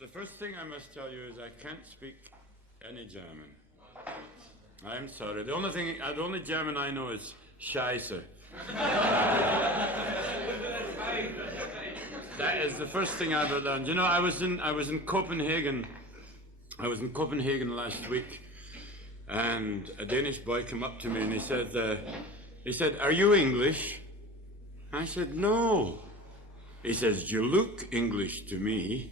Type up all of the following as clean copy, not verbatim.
The first thing I must tell you is I can't speak any German. I'm sorry. The only German I know is Scheiße. That is the first thing I ever learned. You know, I was in Copenhagen. I was in Copenhagen last week, and a Danish boy came up to me and he said, "Are you English?" I said, "No." He says, "You look English to me."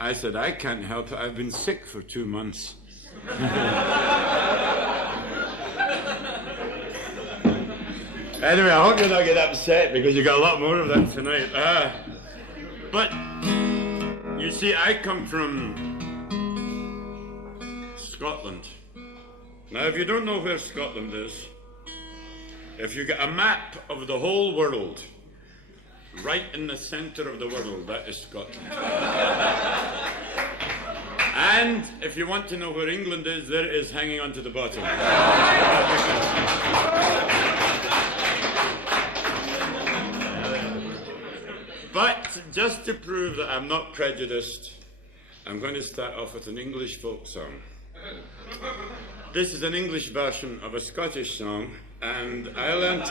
I said, "I can't help it. I've been sick for 2 months." Anyway, I hope you don't get upset because you got a lot more of that tonight. But, you see, I come from Scotland. Now, if you don't know where Scotland is, if you get a map of the whole world, right in the center of the world, that is Scotland. And if you want to know where England is, there it is hanging onto the bottom. But just to prove that I'm not prejudiced, I'm going to start off with an English folk song. This is an English version of a Scottish song, and I learnt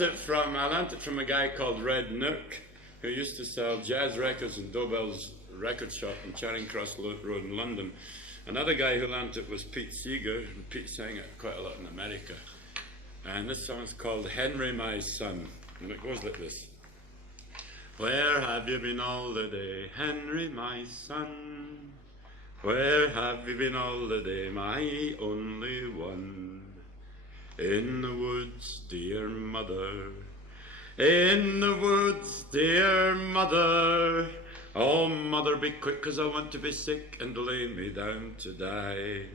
it from a guy called Red Nook, who used to sell jazz records in Dobell's record shop in Charing Cross Road in London. Another guy who learnt it was Pete Seeger, and Pete sang it quite a lot in America. And this song's called Henry My Son, and it goes like this. Where have you been all the day, Henry my son? Where have you been all the day, my only one? In the woods, dear mother, in the woods, dear mother. Oh, mother, be quick, 'cause I want to be sick and lay me down to die.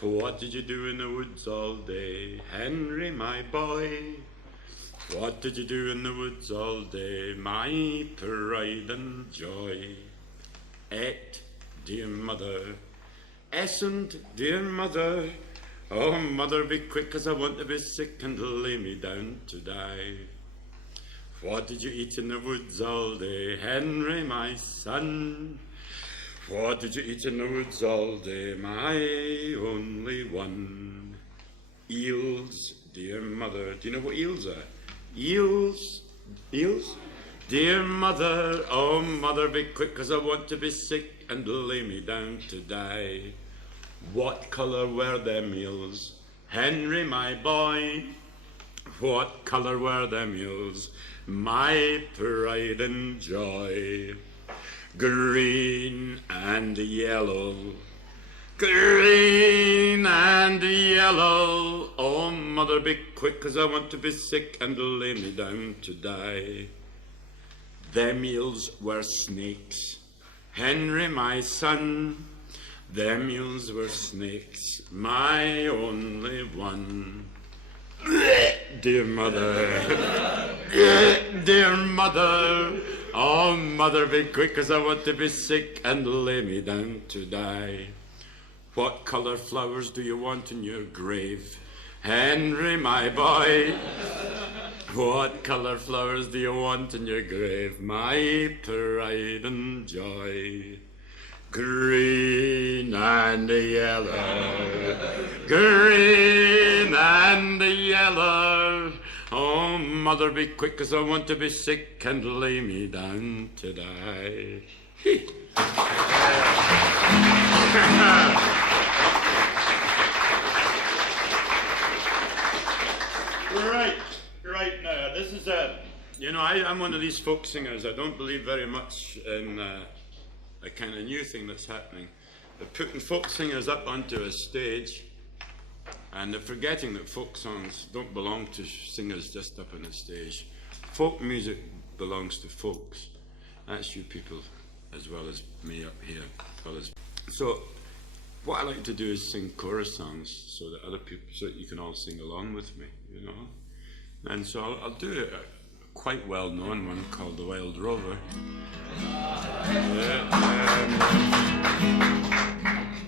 What did you do in the woods all day, Henry, my boy? What did you do in the woods all day, my pride and joy? Ate, dear mother, Essend, dear mother. Oh, mother, be quick, 'cause I want to be sick and lay me down to die. What did you eat in the woods all day, Henry, my son? What did you eat in the woods all day, my only one? Eels, dear mother. Do you know what eels are? Eels? Eels? Dear mother, oh mother, be quick, 'cause I want to be sick and lay me down to die. What colour were them eels, Henry, my boy? What colour were them eels, my pride and joy? Green and yellow, green and yellow. Oh, mother, be quick, 'cause I want to be sick and lay me down to die. Them eels were snakes, Henry, my son. Them eels were snakes, my only one. Dear mother, dear mother, oh mother, be quick, 'cause I want to be sick and lay me down to die. What colour flowers do you want in your grave, Henry, my boy? What colour flowers do you want in your grave, my pride and joy? Green and yellow, green and yellow. Oh, mother, be quick, 'cause I want to be sick and lay me down to die. Right now, this is I'm one of these folk singers. I don't believe very much in a kind of new thing that's happening. They're putting folk singers up onto a stage, and they're forgetting that folk songs don't belong to singers just up on a stage. Folk music belongs to folks. That's you people as well as me up here, fellas. So what I like to do is sing chorus songs so that so that you can all sing along with me, you know. And so I'll do a quite well-known one called The Wild Rover.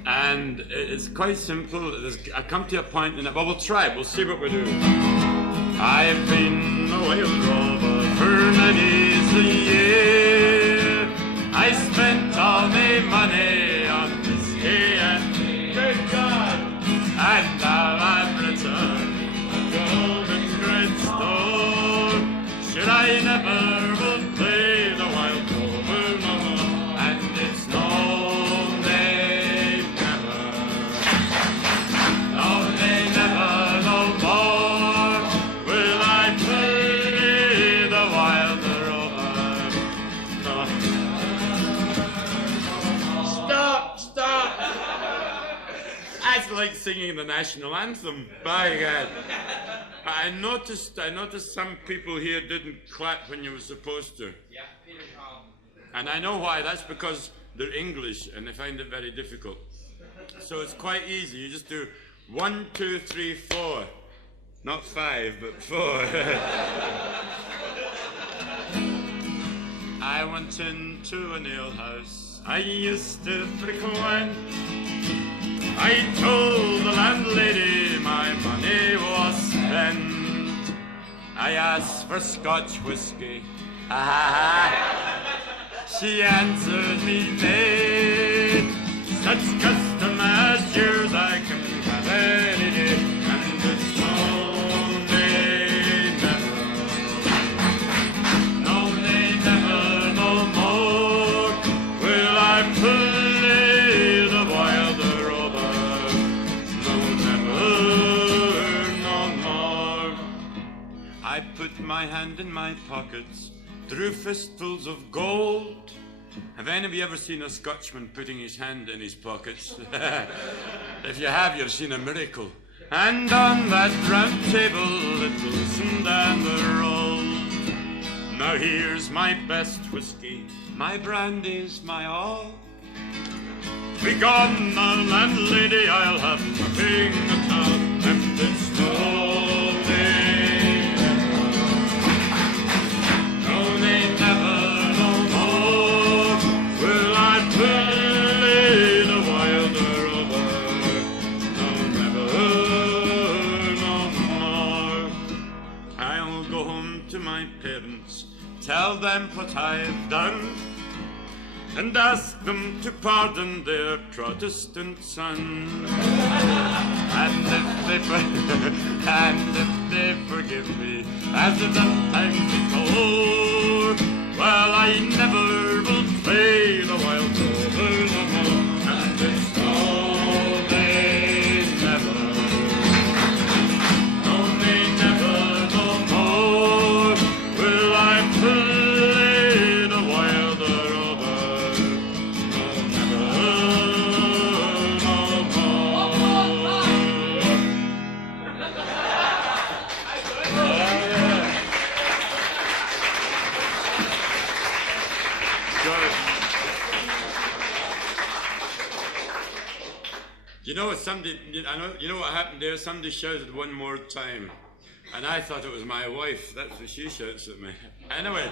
And it's quite simple. I come to a point in it, well, we'll try it. We'll see what we do. I've been a wild rover for many's a year. I spent all my money on whiskey and good God, and now I'm returned to golden great stone. Should I never will play the wild rover no more, and it's no, they never, no, they never no more will I play the wild rover. No. Stop! That's like singing the national anthem. By God. I noticed some people here didn't clap when you were supposed to. Yeah, Peter Tom. And I know why. That's because they're English and they find it very difficult. So it's quite easy. You just do 1, 2, 3, 4. Not 5, but 4. I went into an alehouse I used to frequent. I told the landlady my money was spent. I asked for Scotch whiskey. She answered me, nay. Such custom as yours I can have any day, and it's no, they never, no more will I play the wilder rover. No, never, no more. I put my hand in my pockets, drew fistfuls of gold. Have any of you ever seen a Scotchman putting his hand in his pockets? If you have, you've seen a miracle. And on that round table it loosened and rolled. Now here's my best whiskey, my brandy's my all. Begone now, landlady, I'll have nothing at all, and it's no, they never, no more will I play the wilder rover. No, never, no more. I'll go home to my parents, tell them what I've done, and ask them to pardon their Protestant son. And if they forgive me, as they've done times before, well, I never will play the wild rover no more, and it's no, they never, no, they never, no more will I play the wilder rover. No, never, no more. You know what? You know what happened there? Somebody shouted one more time, and I thought it was my wife. That's what she shouts at me. Anyway,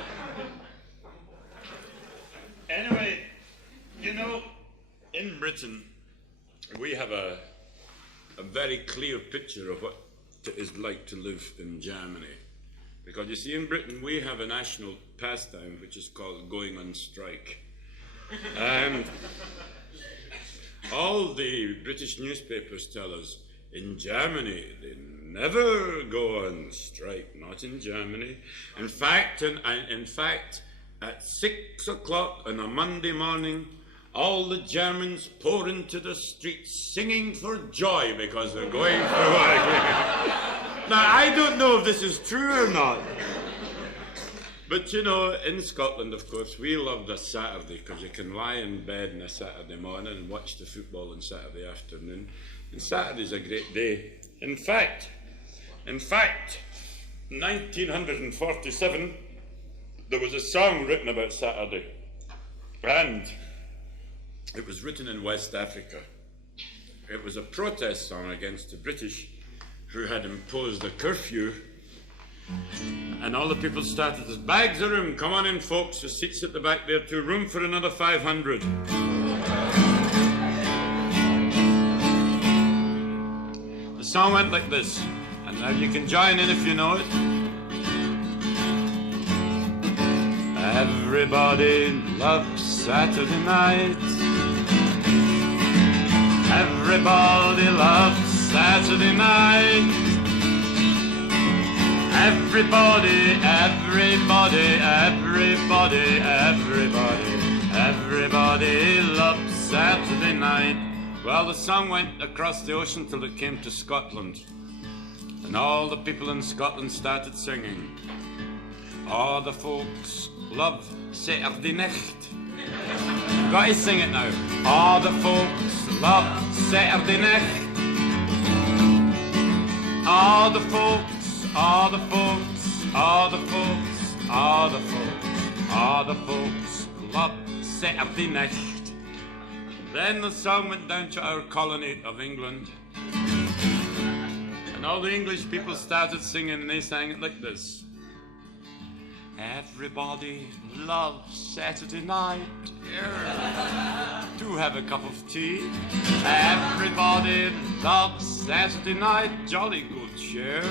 you know, in Britain, we have a very clear picture of what it is like to live in Germany. Because you see, in Britain, we have a national pastime which is called going on strike. And all the British newspapers tell us, in Germany, they never go on strike, not in Germany. In fact, at 6 o'clock on a Monday morning, all the Germans pour into the streets singing for joy because they're going for work. Now, I don't know if this is true or not. But you know, in Scotland, of course, we love the Saturday because you can lie in bed on a Saturday morning and watch the football on Saturday afternoon. And Saturday's a great day. In fact, 1947, there was a song written about Saturday. And it was written in West Africa. It was a protest song against the British who had imposed a curfew. And all the people started as bags of room. Come on in, folks. The seats at the back there too. Room for another 500. The song went like this. And now you can join in if you know it. Everybody loves Saturday night. Everybody loves Saturday night. Everybody, everybody, everybody, everybody, everybody loves Saturday night. Well, the song went across the ocean till it came to Scotland. And all the people in Scotland started singing. All the folks love Saturday night. You've got to sing it now. All the folks love Saturday night. All the folks, all the folks, all the folks, all the folks, all the folks love Saturday night. Then the song went down to our colony of England. And all the English people started singing and they sang it like this. Everybody loves Saturday night. Do have a cup of tea. Everybody loves Saturday night. Jolly good cheer.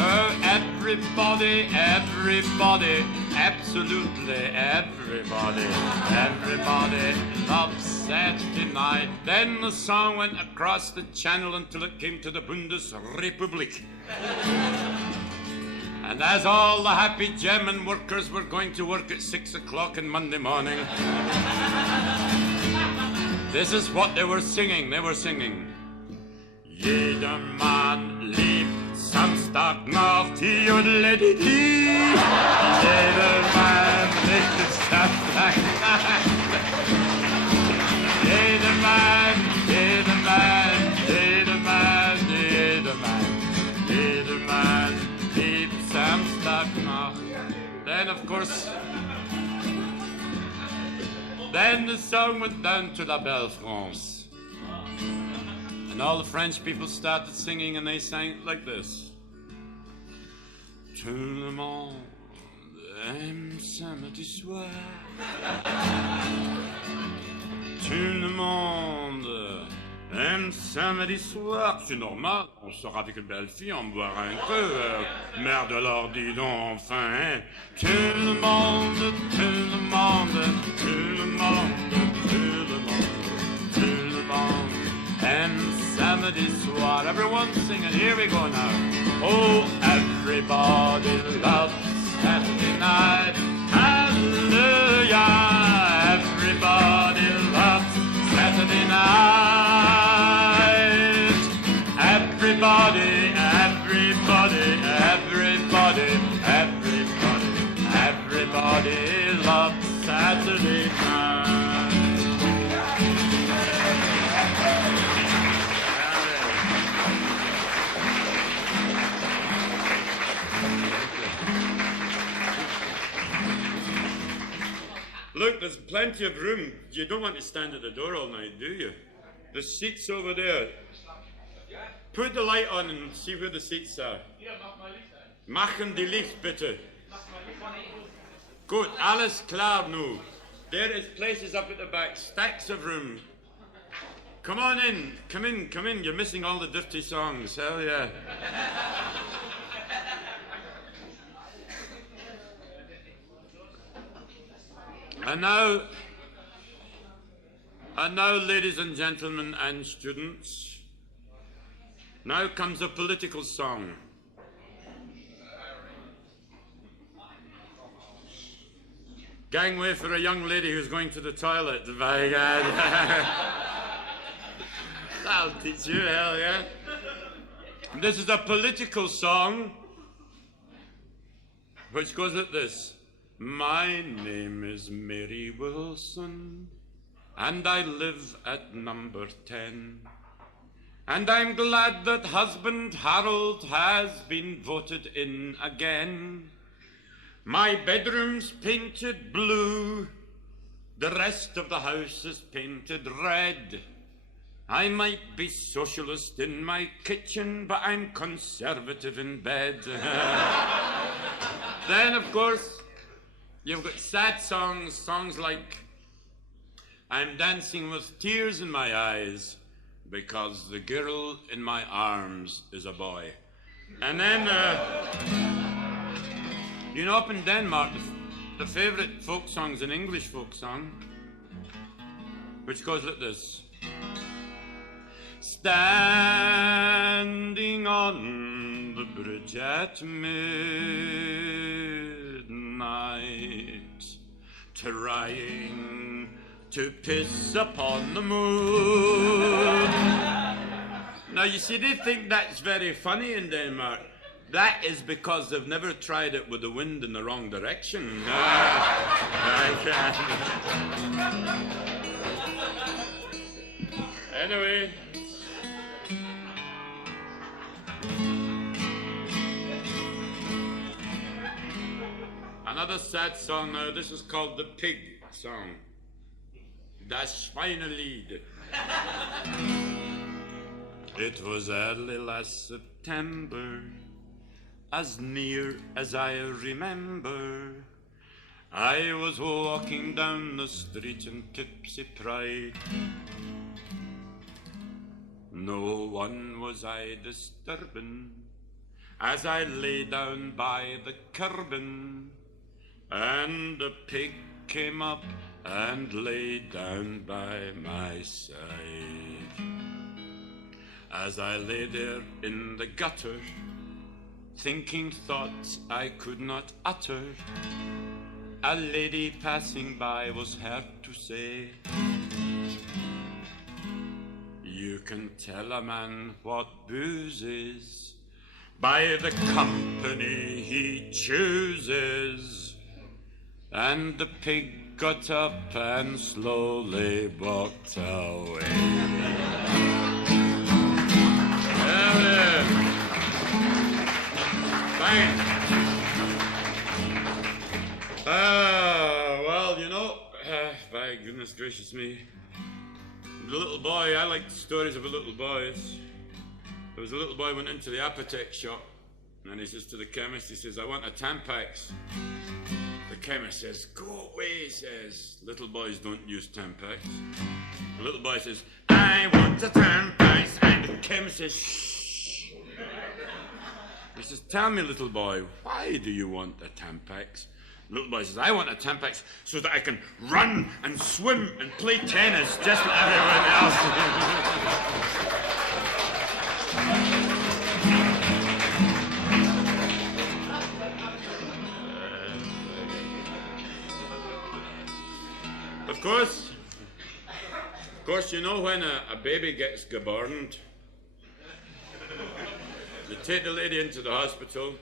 Oh, everybody, everybody, absolutely everybody, everybody loves Saturday night. Then the song went across the channel until it came to the Bundesrepublik. And as all the happy German workers were going to work at 6 o'clock on Monday morning, this is what they were singing. They were singing, Jeder Mann liebt Samstagnacht, Jodeledi. Jeder Mann liebt Samstagnacht. Jeder Mann, jeder Mann, jeder Mann, jeder Mann, jeder Mann liebt Samstagnacht. Then, of course, then the song went down to La Belle France. And all the French people started singing and they sang it like this. Tout le monde aime samedi soir. Tout le monde aime samedi soir. C'est normal, on sort avec une belle fille, on boira un peu. Merde alors, dis donc enfin. Hein? Tout le monde, tout le monde, tout le monde, tout le monde, tout le monde aime samedi soir. Everyone singing, here we go now. Oh, everybody loves Saturday night. Hallelujah. Everybody loves Saturday night. Everybody, everybody, everybody, everybody, everybody loves Saturday night. Look, there's plenty of room. You don't want to stand at the door all night, do you? The seats over there. Put the light on and see where the seats are. Machen die Licht, bitte. Gut, alles klar nu. There is places up at the back, stacks of room. Come on in, come in, come in. You're missing all the dirty songs, hell yeah. And now, ladies and gentlemen and students, now comes a political song. Gangway for a young lady who's going to the toilet, by God. That'll teach you, hell yeah. This is a political song which goes like this. My name is Mary Wilson, and I live at number 10. And I'm glad that husband Harold has been voted in again. My bedroom's painted blue, the rest of the house is painted red. I might be socialist in my kitchen, but I'm conservative in bed. Then, of course, you've got sad songs, songs like I'm dancing with tears in my eyes because the girl in my arms is a boy. And then, you know, up in Denmark, the favourite folk song's an English folk song, which goes like this. Standing on the bridge at midnight, trying to piss upon the moon. Now you see, they think that's very funny in Denmark. That is because they've never tried it with the wind in the wrong direction. Anyway. Another sad song now. This is called the Pig song. Das Schweinelied. It was early last September, as near as I remember. I was walking down the street in tipsy pride. No one was I disturbing, as I lay down by the curbin, and a pig came up and lay down by my side. As I lay there in the gutter, thinking thoughts I could not utter, a lady passing by was heard to say, you can tell a man what booze is by the company he chooses. And the pig got up and slowly walked away. Fine. Well, you know, by goodness gracious me, the little boy, I like stories about little boys. There was a little boy went into the Apothec shop, and he says to the chemist, he says, I want a Tampax. The chemist says, go away, he says. Little boys don't use Tampax. The little boy says, I want a Tampax. And the chemist says, shh. He says, tell me, little boy, why do you want a Tampax? The little boy says, I want a Tampax so that I can run and swim and play tennis just like everyone else. Of course, you know when a baby gets geborn, you take the lady into the hospital,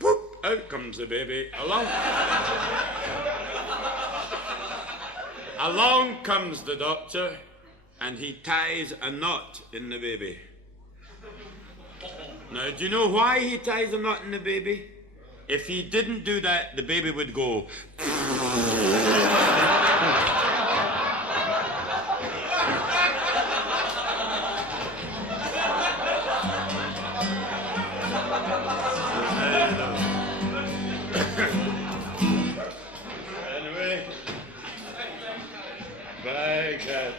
boop, out comes the baby. Along comes the doctor, and he ties a knot in the baby. Now, do you know why he ties a knot in the baby? If he didn't do that, the baby would go. Anyway, by God.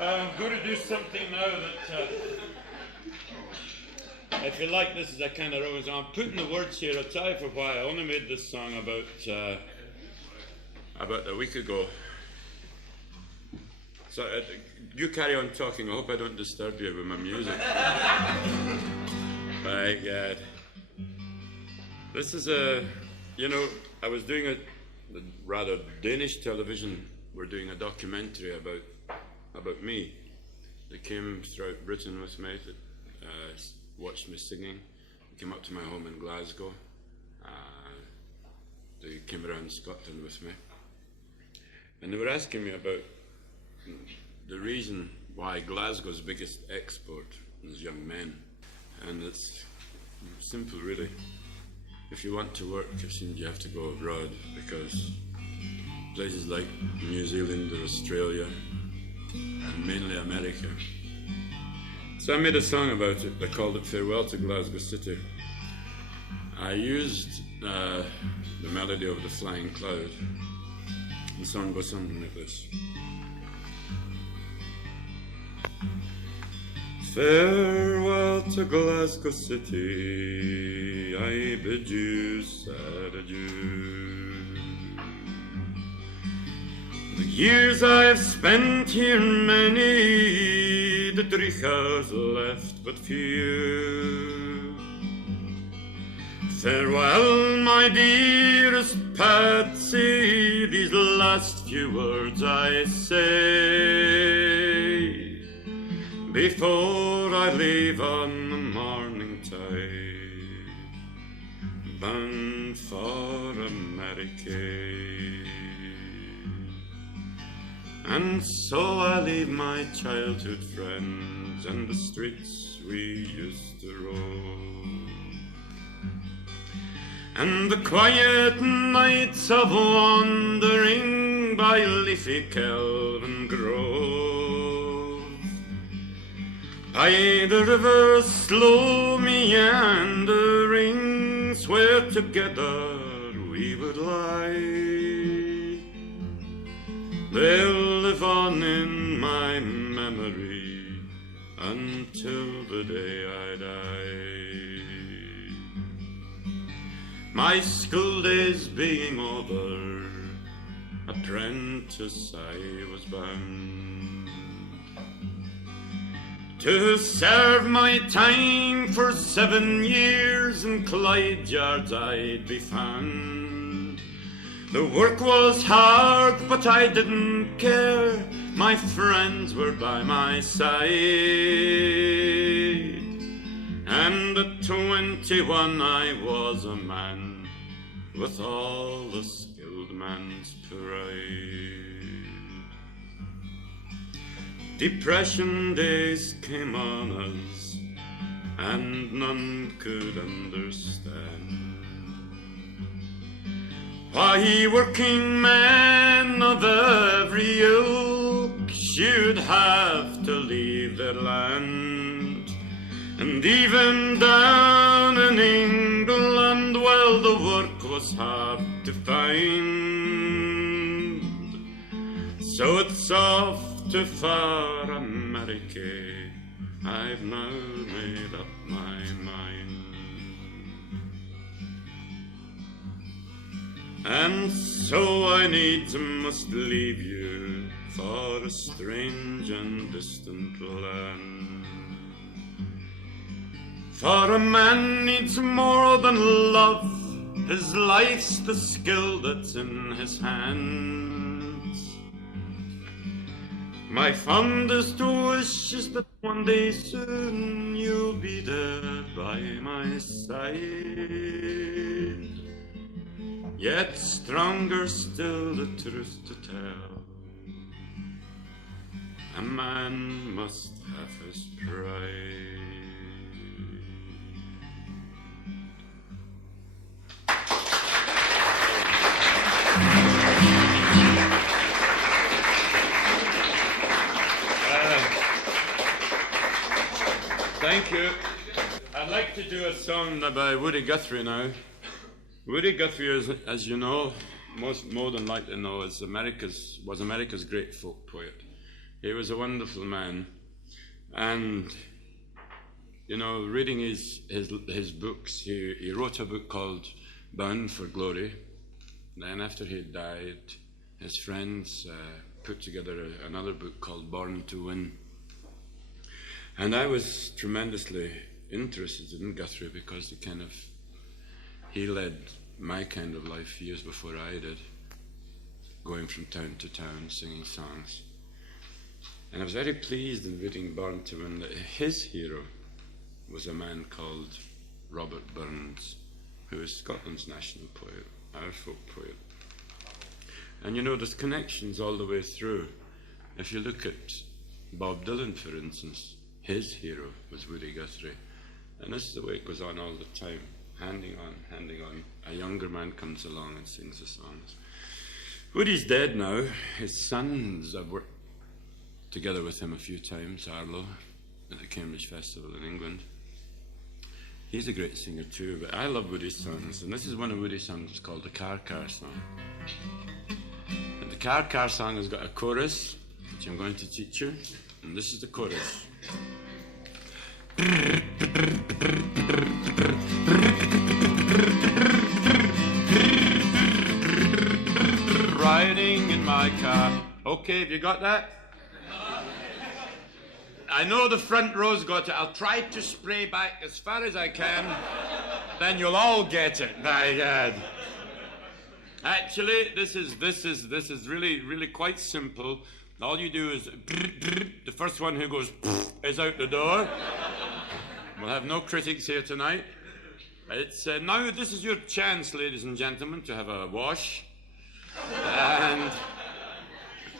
I'm going to do something now that, if you like, this is a kind of rose. I'm putting the words here. I'll tell you for why. I only made this song about a week ago. So you carry on talking. I hope I don't disturb you with my music. My God. This is I was doing a rather Danish television. We're doing a documentary about me. They came throughout Britain with me to watch me singing. They came up to my home in Glasgow. They came around Scotland with me. And they were asking me about the reason why Glasgow's biggest export is young men. And it's simple, really. If you want to work, you have to go abroad, because places like New Zealand or Australia, and mainly America. So I made a song about it. I called it Farewell to Glasgow City. I used the melody of The Flying Cloud. The song goes something like this. Farewell to Glasgow City, I bid you sad adieu. The years I've spent here many, the Drich has left but few. Farewell, my dearest Patsy, these last few words I say before I leave on the morning tide, bound for America. And so I leave my childhood friends and the streets we used to roam, and the quiet nights of wandering by leafy Kelvin Grove, by the river's slow meanderings where together we would lie. They'll live on in my memory until the day I die. My school days being over, apprentice I was bound to serve my time for 7 years in Clyde Yards I'd be found. The work was hard, but I didn't care. My friends were by my side. And at 21 I was a man with all the skilled man's pride. Depression days came on us, and none could understand why working men of every ilk should have to leave their land. And even down in England, well, the work was hard to find. So it's off to far America, I've now made up my mind. And so I needs must leave you for a strange and distant land. For a man needs more than love, his life's the skill that's in his hands. My fondest wish is that one day soon you'll be there by my side. Yet stronger still the truth to tell, a man must have his pride. Thank you. I'd like to do a song by Woody Guthrie now. Woody Guthrie, as you know, most more than likely know, was America's great folk poet. He was a wonderful man, and you know, reading his books, he wrote a book called Bound for Glory. Then after he died, his friends put together another book called Born to Win. And I was tremendously interested in Guthrie because he led my kind of life years before I did, going from town to town, singing songs. And I was very pleased in reading Born to Win that his hero was a man called Robert Burns, who is Scotland's national poet, our folk poet. And you know, there's connections all the way through. If you look at Bob Dylan, for instance, his hero was Woody Guthrie. And this is the way it goes on all the time, handing on. A younger man comes along and sings the songs. Woody's dead now. His sons have worked together with him a few times, Arlo, at the Cambridge Festival in England. He's a great singer too, but I love Woody's songs, and this is one of Woody's songs. It's called the Car Song. And the Car Song has got a chorus, which I'm going to teach you, and this is the chorus. my car. Okay, have you got that? I know the front row's got it. I'll try to spray back as far as I can. Then you'll all get it. My God. Actually, this is really quite simple. All you do is the first one who goes is out the door. We'll have no critics here tonight. It's now this is your chance, ladies and gentlemen, to have a wash, and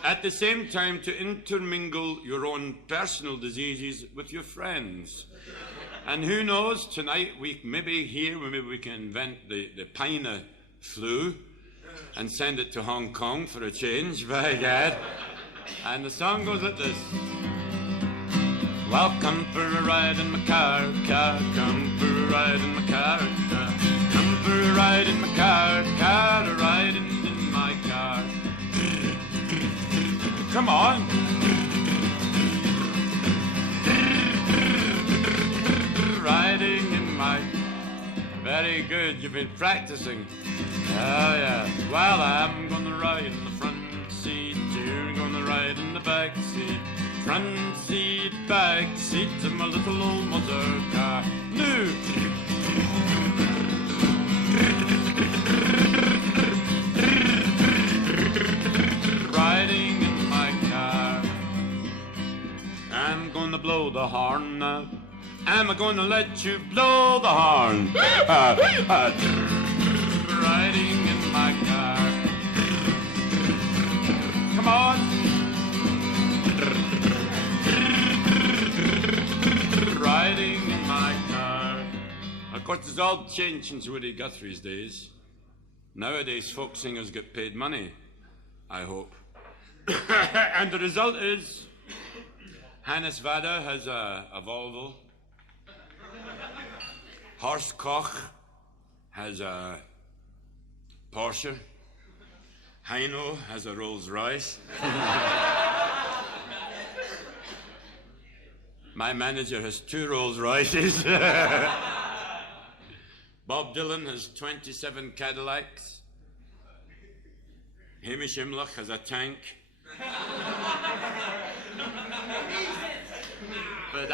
at the same time to intermingle your own personal diseases with your friends. And who knows, tonight maybe we can invent the Peine flu and send it to Hong Kong for a change, by God. And the song goes like this. Welcome for a ride in my car, come for a ride in my car, come for a ride in my car, a ride in my car. Come on. Riding in my... Very good, you've been practicing. Oh yeah. Well, I'm gonna ride in the front seat, you're gonna ride in the back seat. Front seat, back seat of my little old motor car. No. Riding in my car. I'm gonna blow the horn now. Am I gonna let you blow the horn? Riding in my car. Come on. Riding in my car. Of course, it's all changed since Woody Guthrie's days. Nowadays, folk singers get paid money, I hope. And the result is, Hannes Vada has a Volvo. Horst Koch has a Porsche. Heino has a Rolls Royce. My manager has 2 Rolls Royces. Bob Dylan has 27 Cadillacs. Hamish Imlach has a tank. But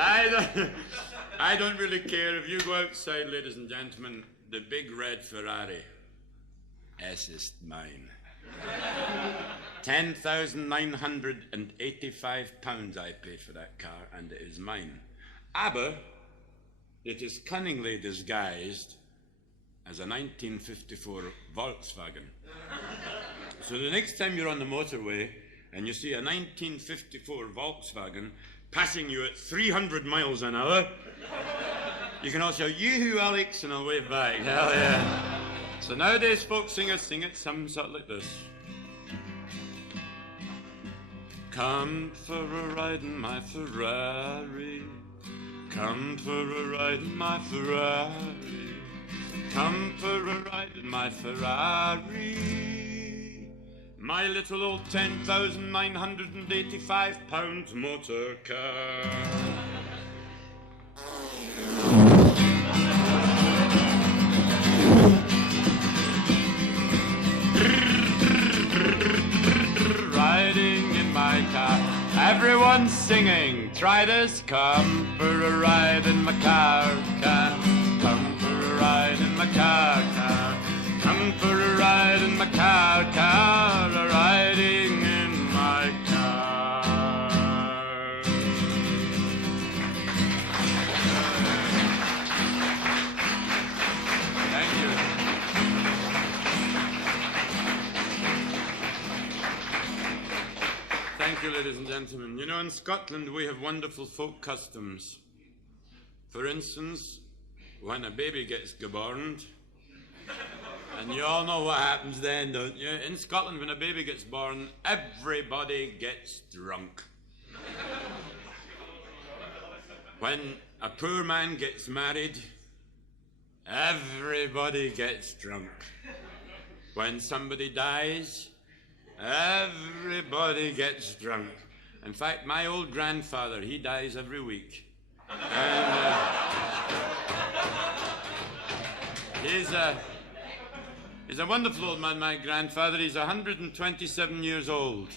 I don't really care. If you go outside, ladies and gentlemen, the big red Ferrari, es ist mine. £10,985 I paid for that car, and it is mine. Aber it is cunningly disguised as a 1954 Volkswagen. So the next time you're on the motorway and you see a 1954 Volkswagen passing you at 300 miles an hour, you can also yoo-hoo, Alex, and I'll wave back. Hell yeah. So nowadays folk singers sing it some sort like this. Come for a ride in my Ferrari. Come for a ride in my Ferrari. Come for a ride in my Ferrari. My little old £10,985 motor car. Riding in my car, everyone's singing. Try this. Come for a ride in my car, car. Come for a ride in my car, car. Come for a ride in my car, car. Riding in my car. Thank you. Thank you, ladies and gentlemen. You know, in Scotland we have wonderful folk customs. For instance, when a baby gets born, and you all know what happens then, don't you? In Scotland, when a baby gets born, everybody gets drunk. When a poor man gets married, everybody gets drunk. When somebody dies, everybody gets drunk. In fact, my old grandfather, he dies every week. And He's a wonderful old man, my grandfather. He's 127 years old.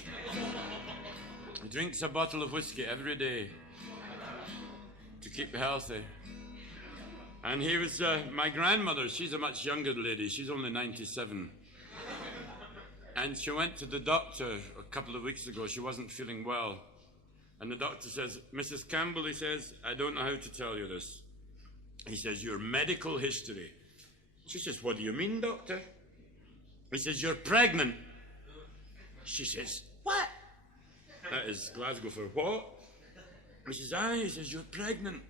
He drinks a bottle of whiskey every day to keep healthy. And he was, my grandmother, she's a much younger lady. She's only 97. And she went to the doctor a couple of weeks ago. She wasn't feeling well. And the doctor says, Mrs. Campbell, he says, I don't know how to tell you this. He says, your medical history. She says, what do you mean, doctor? He says, you're pregnant. She says, what? That is Glasgow for what? He says, aye. He says, you're pregnant.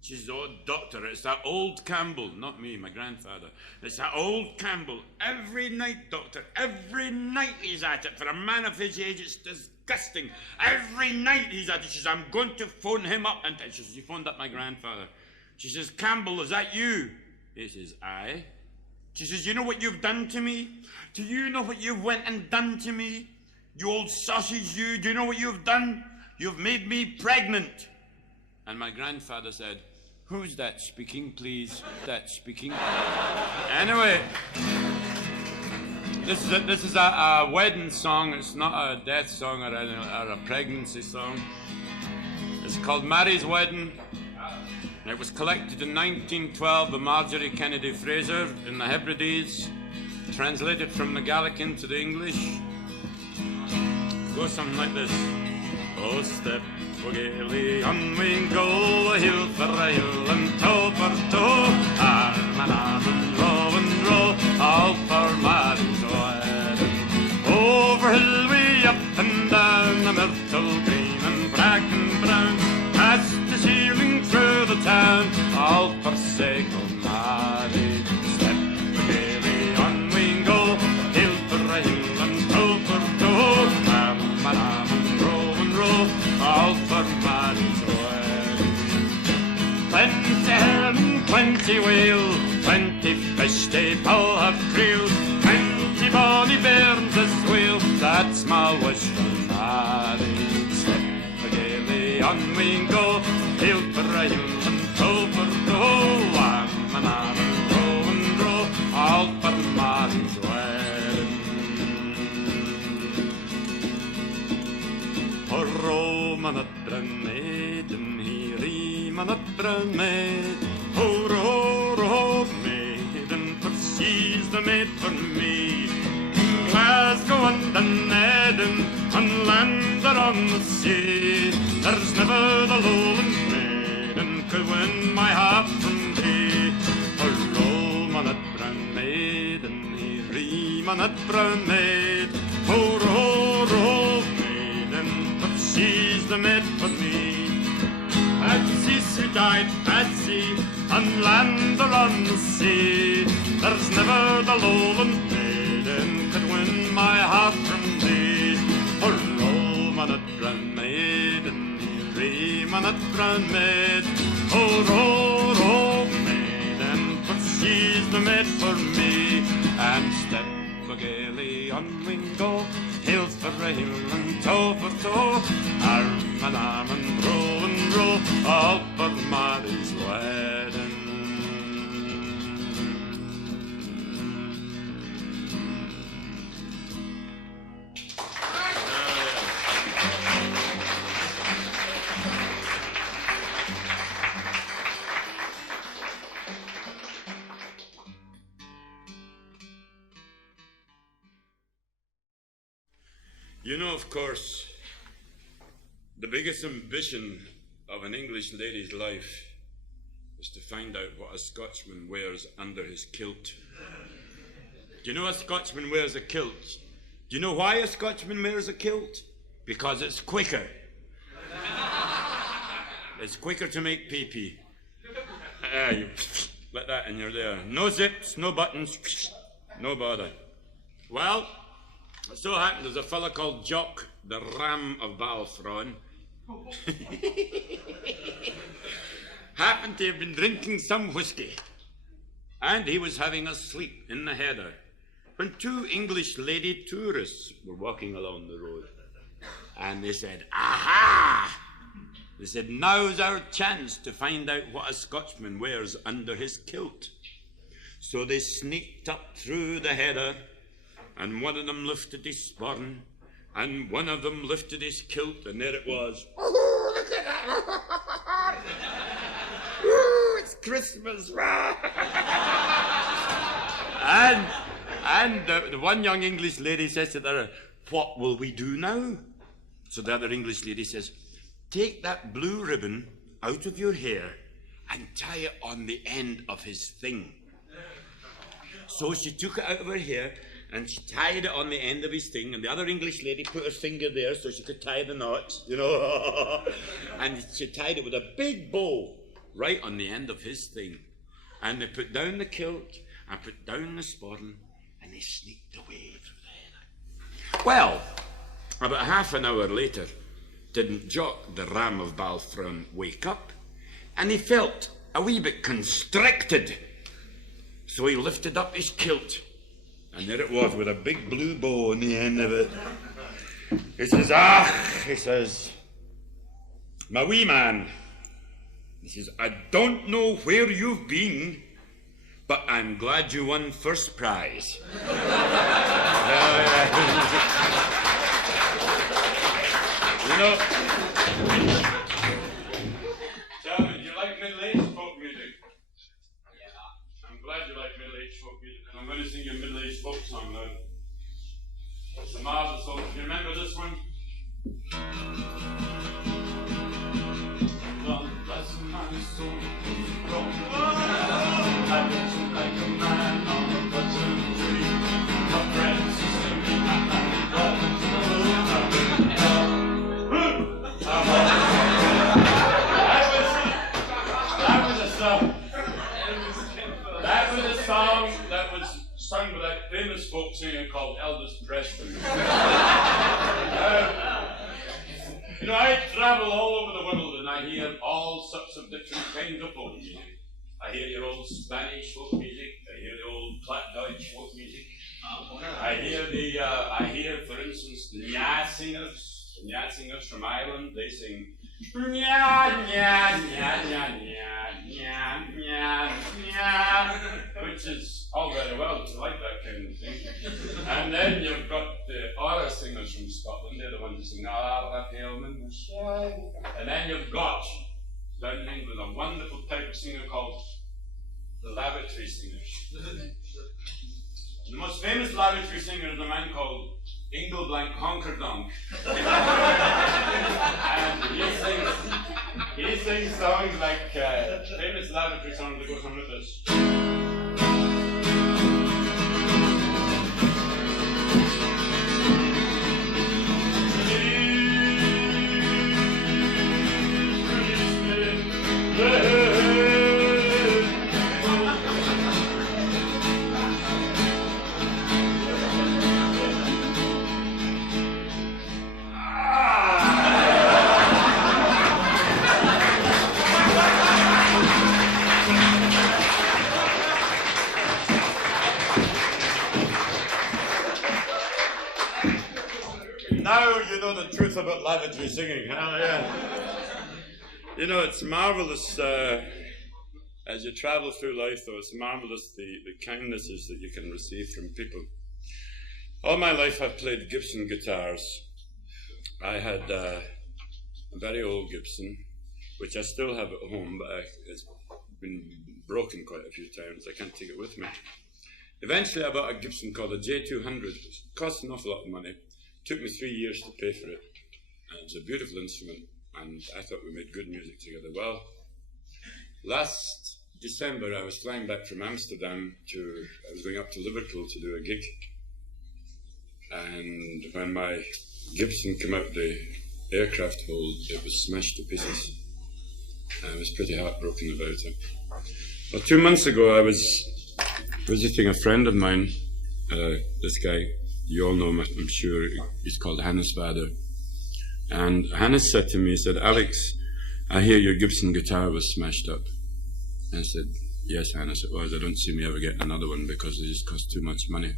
She says, oh, doctor, it's that old Campbell. Not me, my grandfather. It's that old Campbell. Every night, doctor, every night he's at it. For a man of his age, it's disgusting. Every night he's at it. She says, I'm going to phone him up. And she says, you phoned up my grandfather. She says, Campbell, is that you? He says, aye. She says, you know what you've done to me? Do you know what you've went and done to me? You old sausage, you. Do you know what you've done? You've made me pregnant. And my grandfather said, who's that speaking, please? That speaking? Anyway, this is a wedding song. It's not a death song or a pregnancy song. It's called Mary's Wedding. It was collected in 1912 by Marjorie Kennedy Fraser in the Hebrides, translated from the Gaelic into the English. It goes something like this. Oh, step for gaily on we go, a hill for a hill and toe for toe, arm and row, all for Mary's wedding. Over hill we up and down, the myrtle green and bracken brown, past the ceiling through the town, all for sake of Mary. Step gaily on we go, hill for a hill and toe for toe, arm and row, all for Mary's wedding. Plenty herring, plenty whale, plenty fish they all have creel, plenty bonny bairns as well, that's my wish for Mary. Step gaily on we go, hill for a hill and toe for toe, arm and row, all for Mary's wedding. Oh, Roman at brown maiden, he Riemann at brown maid. Oh, maiden, for she's the maid for me. Glasgow and Dunedin, on land or on the sea, there's never the lowland maiden could win my heart from thee. Oh, Roman at brown maiden, he Riemann at brown maid. Oh, maiden, but she's the maid for me. Patsy, sweet-eyed Patsy, on land or on the sea, there's never the lowland maiden could win my heart from thee. Oh, Roman at brown maiden, Riemann at brown maid. Oh, maiden, but she's the maid for me. And step for gaily on we go, hill for a hill and toe for toe, arm and row, all for Mary's wedding. You know, of course, the biggest ambition of an English lady's life is to find out what a Scotsman wears under his kilt. Do you know a Scotsman wears a kilt? Do you know why a Scotsman wears a kilt? Because it's quicker. It's quicker to make pee-pee. You like that and you're there. No zips, no buttons, no bother. Well, it so happened there's a fella called Jock, the Ram of Balfron, happened to have been drinking some whiskey, and he was having a sleep in the heather when two English lady tourists were walking along the road, and they said, aha! They said, now's our chance to find out what a Scotsman wears under his kilt. So they sneaked up through the heather, and one of them lifted his sporran, and one of them lifted his kilt, and there it was. Oh, look at that! Ooh, it's Christmas! and the one young English lady says to the other, "What will we do now?" So the other English lady says, "Take that blue ribbon out of your hair and tie it on the end of his thing." So she took it out of her hair and she tied it on the end of his thing, and the other English lady put her finger there so she could tie the knot, you know. And she tied it with a big bow right on the end of his thing. And they put down the kilt and put down the sporran, and they sneaked away through the heather. Well, about half an hour later, didn't Jock, the ram of Balfron, wake up? And he felt a wee bit constricted. So he lifted up his kilt, and there it was with a big blue bow on the end of it. He says, "My wee man," he says, "I don't know where you've been, but I'm glad you won first prize." You know, tell me, do you like middle-aged folk music? Yeah. I'm glad you like middle-aged folk music, and I'm going to sing you a middle-aged folk song now. It's a marvelous song. Do you remember this one? Long bless my soul, long I listen like a man on a pleasant tree. My friend, sister, me, and my brother. That was a song that was sung by that famous folk singer called Elvis Presley. You know, I travel all over the world and I hear all sorts of different kinds of folk music. I hear your old Spanish folk music. I hear the old Plattdeutsch folk music. I hear, for instance, the Nya singers. The Nya singers from Ireland. They sing Nya, Nya, Nya, Nya, Nya, Nya, Nya, which is all very well to like that kind of thing. And then you've got the Aura singers from Scotland. They're the ones that sing Ara Paleman. And then you've got down in England a wonderful type of singer called the lavatory singers. The most famous lavatory singer is a man called Engelblank Honkerdonk. And he sings songs like famous lavatory songs that go something like this. Now you know the truth about lavatory singing, huh? Yeah. You know, it's marvelous as you travel through life, though, it's marvelous the kindnesses that you can receive from people. All my life I've played Gibson guitars. I had a very old Gibson, which I still have at home, but it's been broken quite a few times. I can't take it with me. Eventually I bought a Gibson called a J200. It cost an awful lot of money. Took me 3 years to pay for it. And it's a beautiful instrument, and I thought we made good music together. Well, last December I was flying back from Amsterdam I was going up to Liverpool to do a gig. And when my Gibson came out the aircraft hold, it was smashed to pieces. I was pretty heartbroken about it. Well, 2 months ago I was visiting a friend of mine, this guy, you all know him, I'm sure, he's called Hannes Vader. And Hannes said to me, he said, "Alex, I hear your Gibson guitar was smashed up." And I said, "Yes, Hannes, it was. I don't see me ever getting another one because they just cost too much money."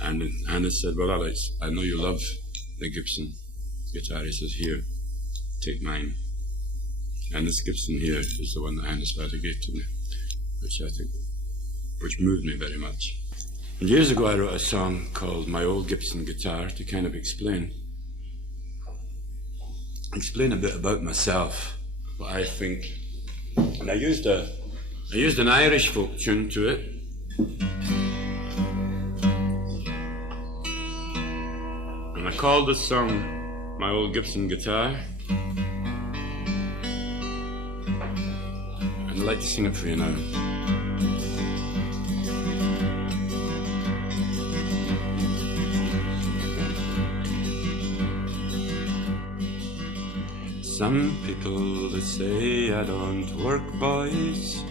And Hannes said, "Well, Alex, I know you love the Gibson guitar." He says, "Here, take mine." And this Gibson here is the one that Hannes Vader gave to me, which I think which moved me very much. And years ago I wrote a song called My Old Gibson Guitar to kind of explain a bit about myself, what I think. And I used an Irish folk tune to it. And I called this song My Old Gibson Guitar. And I'd like to sing it for you now. Some people, they say I don't work, boys.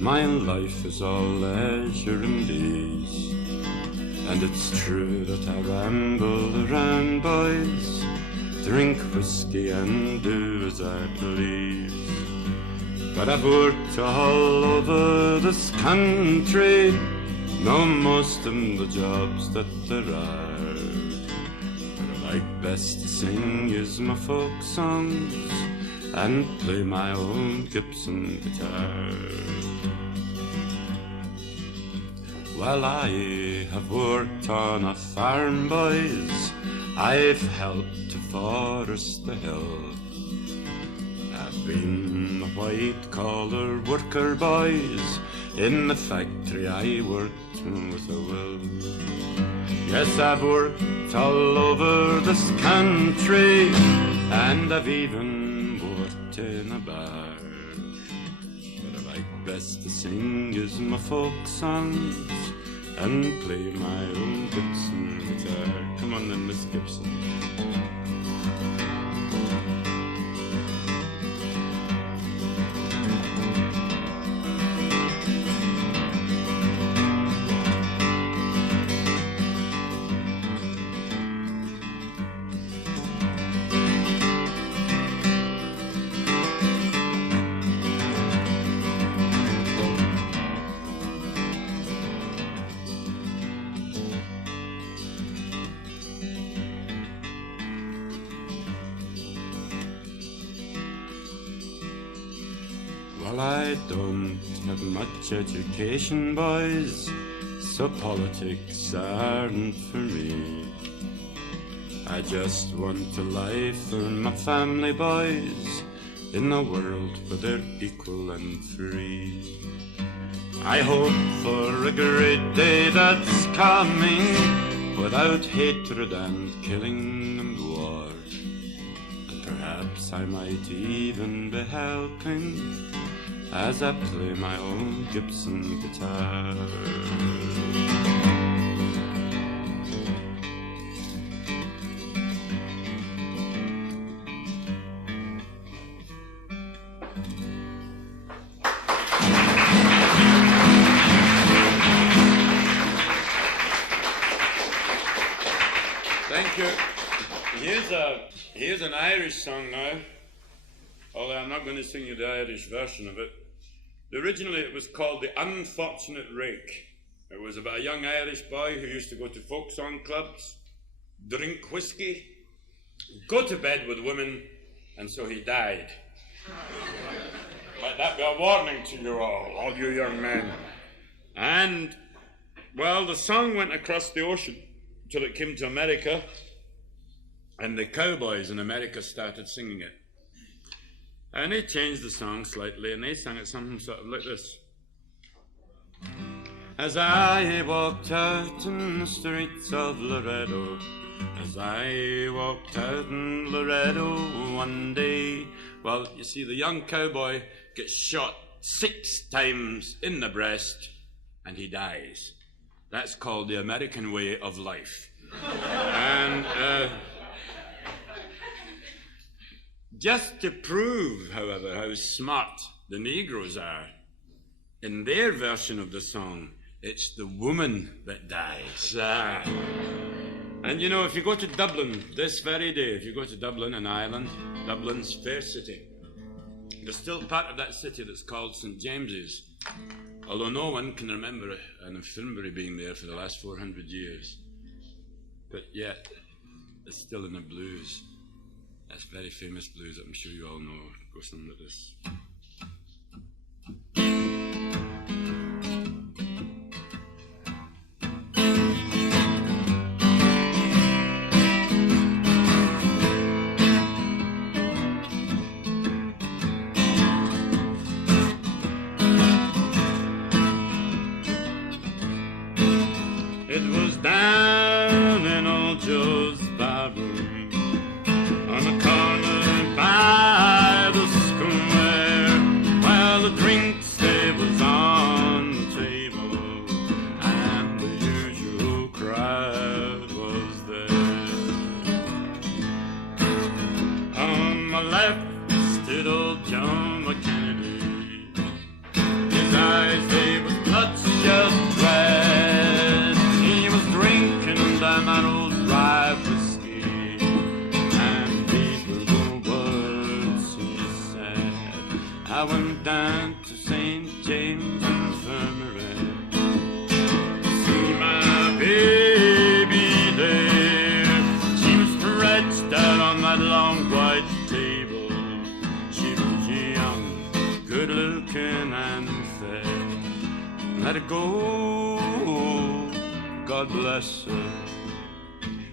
My life is all leisure and ease. And it's true that I ramble around, boys, drink whiskey and do as I please. But I've worked all over this country, know most of the jobs that there are. What I like best to sing is my folk songs and play my own Gibson guitar. Well, I have worked on a farm, boys. I've helped to forest the hill. I've been a white-collar worker, boys. In the factory I worked with a will. Yes, I've worked all over this country, and I've even worked in a bar. What I like best to sing is my folk songs and play my own Gibson guitar. Come on then, Miss Gibson. I don't have much education, boys, so politics aren't for me. I just want a life for my family, boys, in a world where they're equal and free. I hope for a great day that's coming, without hatred and killing and war. And perhaps I might even be helping as I play my own Gibson guitar. Thank you. Here's an Irish song now, although I'm not going to sing you the Irish version of it. Originally it was called The Unfortunate Rake. It was about a young Irish boy who used to go to folk song clubs, drink whiskey, go to bed with women, and so he died. Let that be a warning to you all you young men. And, well, the song went across the ocean till it came to America, and the cowboys in America started singing it. And they changed the song slightly, and they sang it something sort of like this. As I walked out in the streets of Laredo, as I walked out in Laredo one day, well, you see, the young cowboy gets shot 6 times in the breast, and he dies. That's called the American way of life. And just to prove, however, how smart the Negroes are, in their version of the song, it's the woman that dies. And you know, if you go to Dublin this very day, if you go to Dublin in Ireland, Dublin's fair city, there's still part of that city that's called St. James's, although no one can remember an infirmary being there for the last 400 years. But yet, it's still in the blues. That's very famous blues that I'm sure you all know. It goes something like this. went down to St. James Infirmary. See my baby there. She was stretched out on that long white table. She was young, good looking and fair. Let her go, God bless her.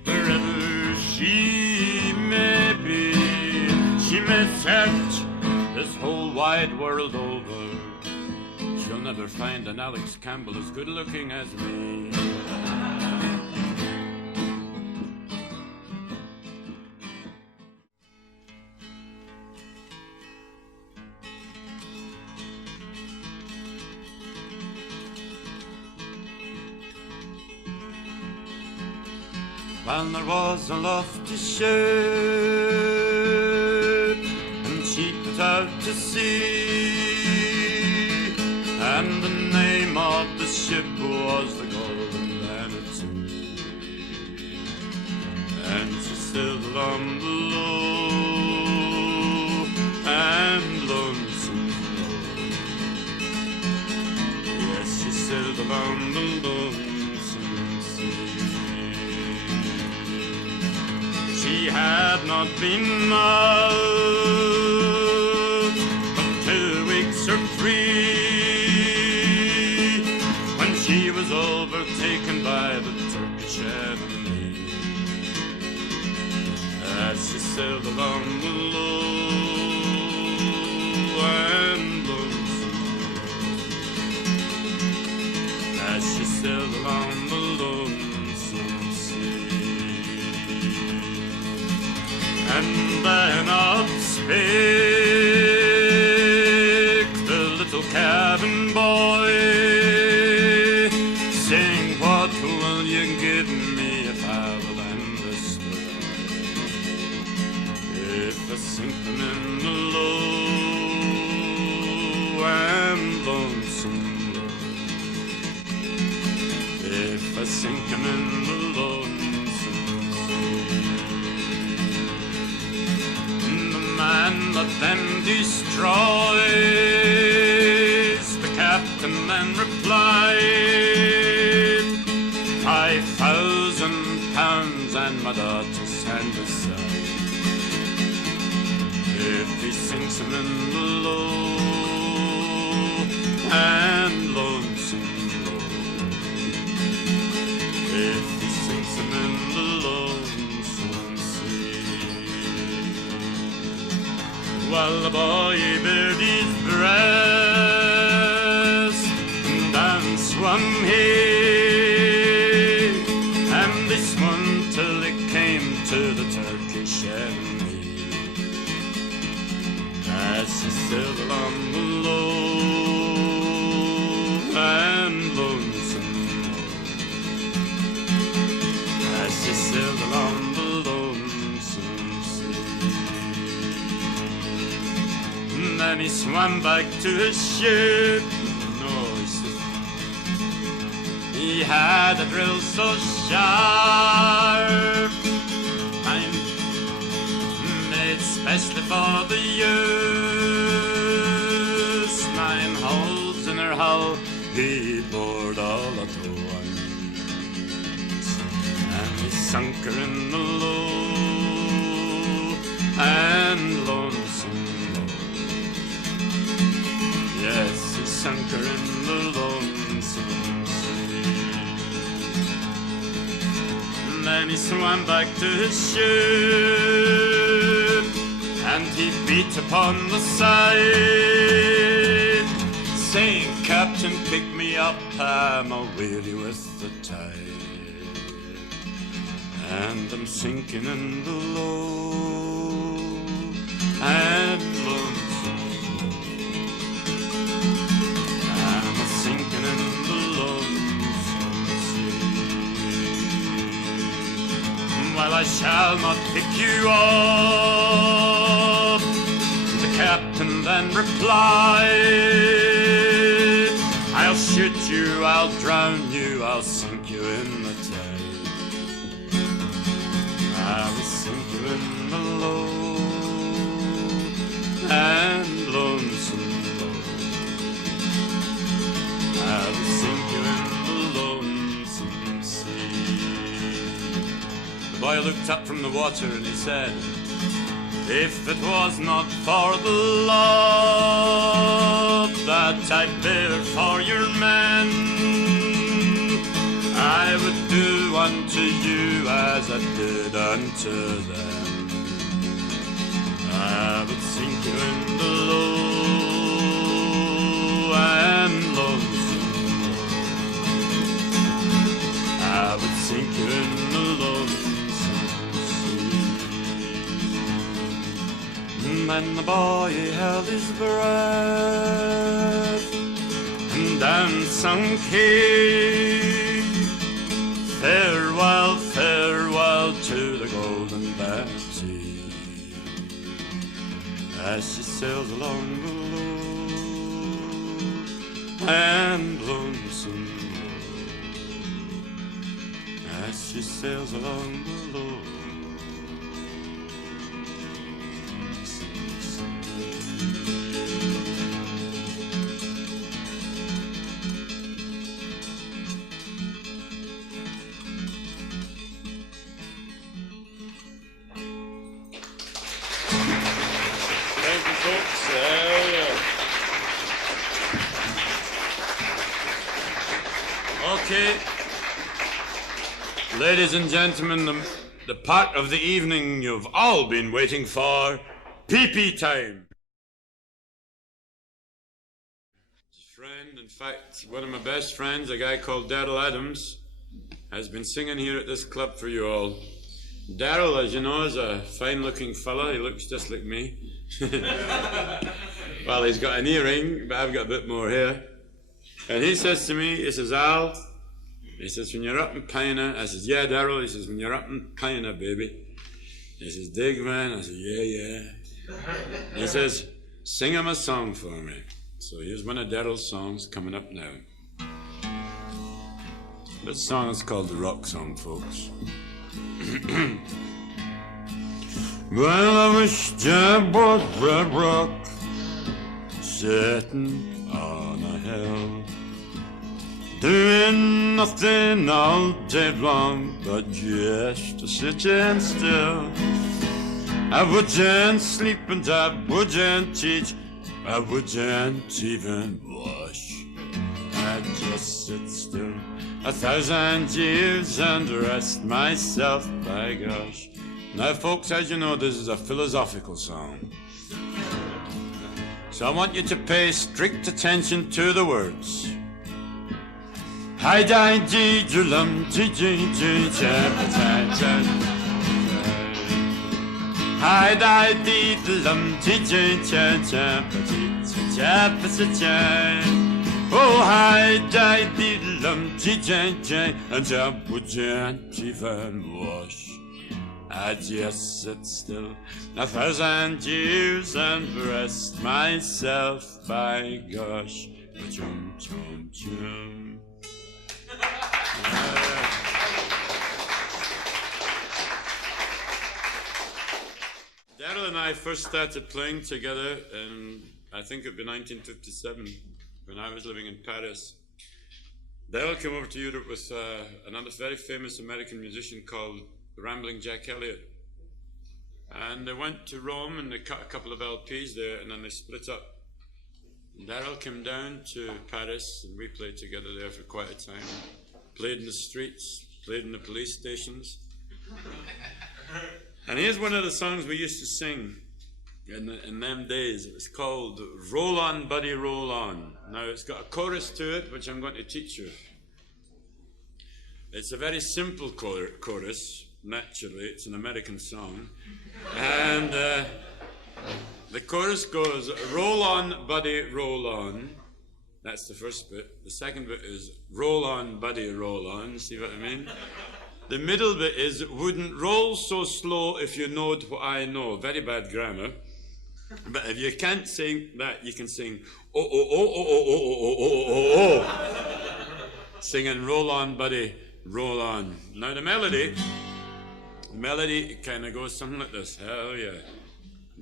Wherever she may be, she may search this whole wide world over. She'll never find an Alex Campbell as good looking as me. Well, there was a lofty ship, and she put out to sea, and the name of the ship was the Golden Vanity. And she sailed along the low and lonesome road. Yes, she sailed along the lonesome sea. She had not been out but 2 weeks or 3 when she was overtaken by the Turkish enemy. As she sailed along the low and lonesome road, as she sailed along the lonesome sea. And then up spake the little cabin boy, saying, what will you give me if I will lend a story? If I sink them in the low and lonesome road, if I sink them in the lonesome sea. Man that them destroys, the captain then replied, 5,000 pounds and my daughter's hand aside. If he sinks him in the low and lonesome road, if he sinks him in the lonesome sea. Well, the boy he bared his breast, and down swam he, and he swam till he came to the Turkish enemy. As he sailed along the low and lonesome road, as he sailed along the lonesome sea. Then he swam back to his ship. No, he said, he had a drill so sharp, made specially for the use. 9 holes in her hull, he bored all at once, and he sunk her in the low and lonesome. Yes, he sunk her in the lonesome sea. And then he swam back to his ship, and he beat upon the side, saying, Captain, pick me up, I'm a weary with the tide, and I'm sinking in the low and lonesome. Well, I shall not pick you up, the captain then replied. I'll shoot you, I'll drown you, I'll sink you in the tide. I will sink you in the low and lonesome road. boy looked up from the water and he said, if it was not for the love that I bear for your men, I would do unto you as I did unto them. I would sink you in the low and lonesome. I would sink you in the lonesome sea. And the boy he held his breath, and down sunk he. Farewell, farewell to the golden bounty, as she sails along the low and lonesome road, as she sails along the low. Okay, ladies and gentlemen, the part of the evening you've all been waiting for, pee-pee time. Friend, in fact, one of my best friends, a guy called Derroll Adams, has been singing here at this club for you all. Derroll, as you know, is a fine-looking fella. He looks just like me. Well, he's got an earring, but I've got a bit more hair. And he says to me, he says, Al, he says, when you're up in Peine, I says, yeah, Derroll, he says, when you're up in Peine, baby. He says, dig, man. I said, yeah, yeah. He says, sing him a song for me. So here's one of Derroll's songs coming up now. This song is called the Rock Song, folks. Well, I wish I was Red Rock, sitting on a hill, doing nothing all day long but just sitting still. I wouldn't sleep and I wouldn't teach, I wouldn't even wash. I'd just sit still 1,000 years and rest myself, by gosh. Now, folks, as you know, this is a philosophical song. So I want you to pay strict attention to the words. Hi di di drum di di di Hi di di drum di di Oh, hi di di drum di di and I wouldn't even wash. I just sit still 1,000 years and rest myself, by gosh. Chum, chum, chum. Derroll and I first started playing together in, I think it would be 1957, when I was living in Paris. Derroll came over to Europe with another very famous American musician called Ramblin Jack Elliott. And they went to Rome and they cut a couple of LPs there and then they split up. Derroll came down to Paris and we played together there for quite a time. Played in the streets, played in the police stations. And here's one of the songs we used to sing in them days. It was called Roll On Buddy Roll On. Now it's got a chorus to it which I'm going to teach you. It's a very simple chorus. Naturally, it's an American song. And the chorus goes, roll on, buddy, roll on. That's the first bit. The second bit is, roll on, buddy, roll on. See what I mean? The middle bit is, wouldn't roll so slow if you knowed what I know. Very bad grammar. But if you can't sing that, you can sing, oh, oh, oh, oh, oh, oh, oh, oh, oh, oh. Singing, roll on, buddy, roll on. Now the melody kind of goes something like this. Hell yeah.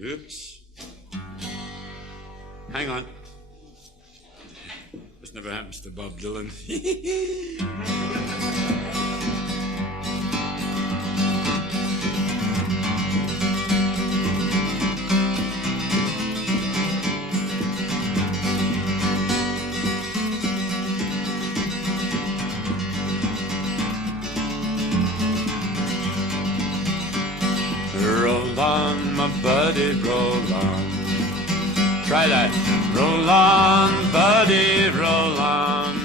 Oops. Hang on. This never happens to Bob Dylan. buddy, roll on. Try that. Roll on, buddy, roll on.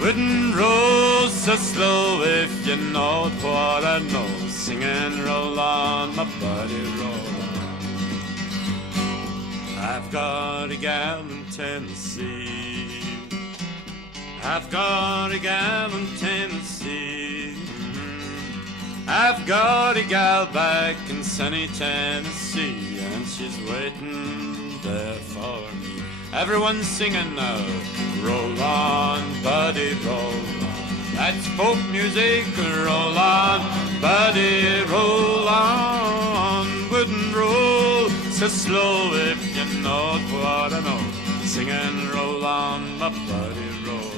Wouldn't roll so slow if you knowed what I know. Singing, roll on, my buddy, roll on. I've got a gal in Tennessee. I've got a gal in Tennessee. I've got a gal back in sunny Tennessee, and she's waiting there for me. Everyone's singing now. Roll on, buddy, roll on. That's folk music. Roll on, buddy, roll on. Wouldn't roll so slow if you knowed what I know. Singing, roll on, my buddy, roll on.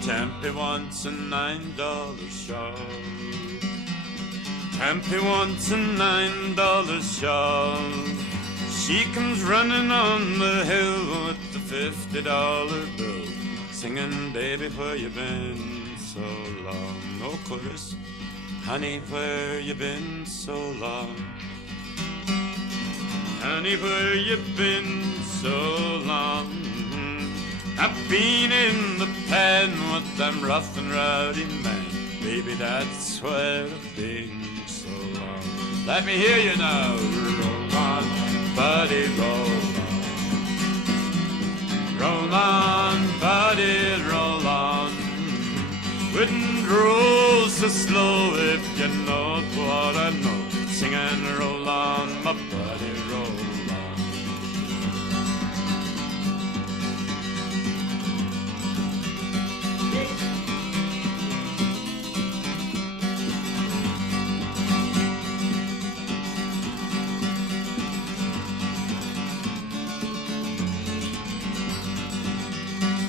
Tempe wants a $9 shawl. Tempe wants a $9 shawl. She comes running on the hill with the $50 bill, singing, baby, where you been so long? No chorus. Honey, where you been so long? Honey, where you been so long? I've been in the pen with them rough and rowdy men. Baby, that's where I've been so long. Let me hear you now. Roll on, buddy, roll on. Roll on, buddy, roll on. Wouldn't roll so slow if you knowed what I know. Singing, roll on, my buddy, roll on.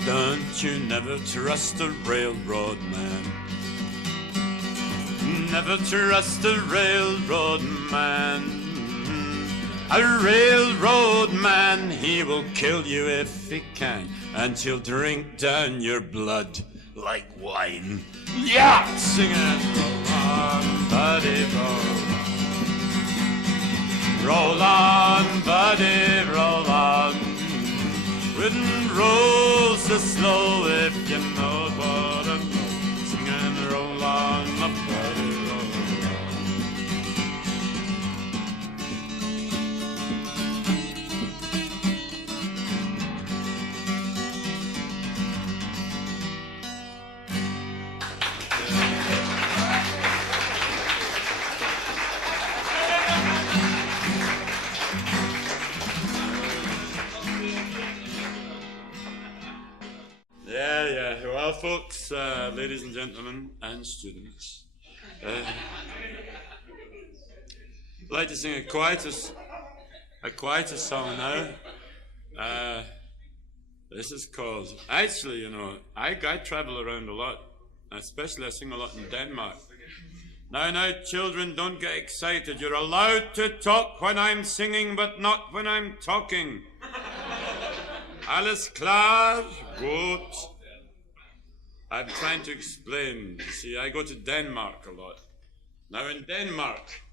Don't you never trust a railroad man. Never trust a railroad man. A railroad man, he will kill you if he can, and he'll drink down your blood like wine. Yeah! Sing it, roll on, buddy, roll on. Roll on, buddy, roll on. Wouldn't roll so slow if you know what I know. Sing and roll on, my buddy, roll on. Well, folks, ladies and gentlemen, and students, I'd like to sing a quieter song now. This is called, actually, you know, I travel around a lot, especially I sing a lot in Denmark. Now, children, don't get excited. You're allowed to talk when I'm singing, but not when I'm talking. Alles klar? Gut. I'm trying to explain. You see, I go to Denmark a lot. Now, in Denmark,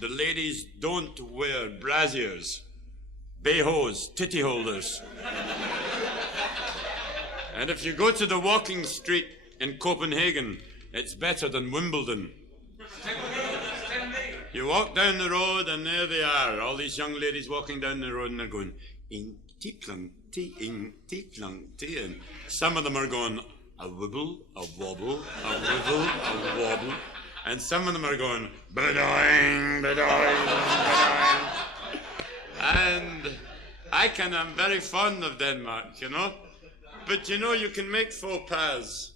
the ladies don't wear brassiers, behos, titty holders. And if you go to the walking street in Copenhagen, it's better than Wimbledon. You walk down the road, and there they are, all these young ladies walking down the road, and they're going, in tiplang, in tiplang, and some of them are going, a wibble, a wobble, a wibble, a wobble. And some of them are going, ba-doing, ba-doing, ba-doing. And I'm very fond of Denmark, you know. But, you know, you can make faux pas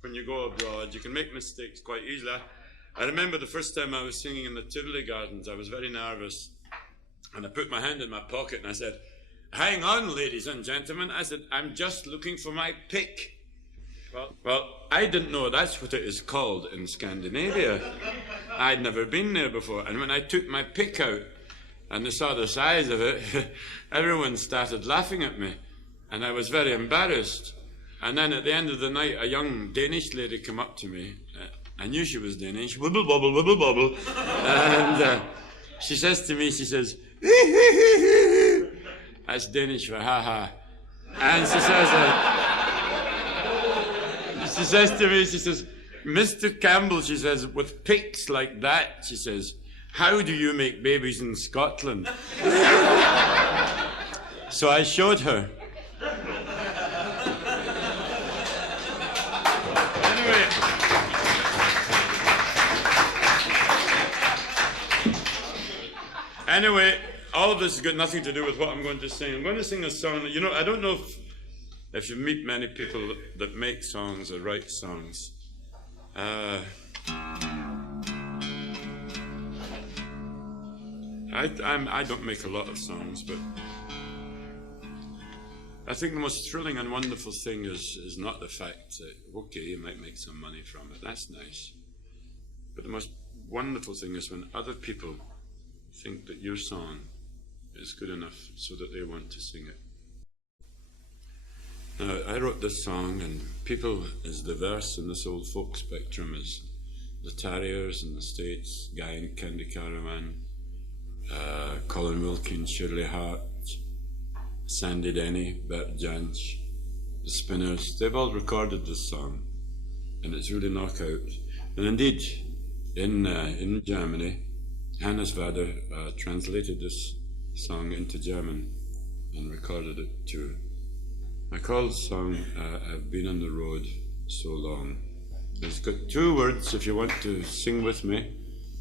when you go abroad. You can make mistakes quite easily. I remember the first time I was singing in the Tivoli Gardens, I was very nervous. And I put my hand in my pocket and I said, hang on, ladies and gentlemen. I said, I'm just looking for my pick. Well, I didn't know that's what it is called in Scandinavia. I'd never been there before. And when I took my pick out and they saw the size of it, everyone started laughing at me. And I was very embarrassed. And then at the end of the night, a young Danish lady came up to me I knew she was Danish. Wibble, bobble, wibble, bobble. And she says to me, she says, that's Danish for ha-ha. And she says to me, she says, Mr. Campbell, she says, with pics like that, she says, how do you make babies in Scotland? So I showed her. Anyway, all of this has got nothing to do with what I'm going to sing. I'm going to sing a song. You know, I don't know if you meet many people that make songs or write songs. I don't make a lot of songs, but I think the most thrilling and wonderful thing is not the fact that, okay, you might make some money from it. That's nice. But the most wonderful thing is when other people think that your song is good enough so that they want to sing it. Now, I wrote this song, and people as diverse in this old folk spectrum as the Tarriers in the States, Guy and Candy Caravan, Colin Wilkins, Shirley Hart, Sandy Denny, Bert Jansch, the Spinners, they've all recorded this song, and it's really knockout. And indeed, in Germany, Hannes Vader translated this song into German and recorded it too. MacColl's song, I've Been on the Road So Long. It's got 2 words if you want to sing with me.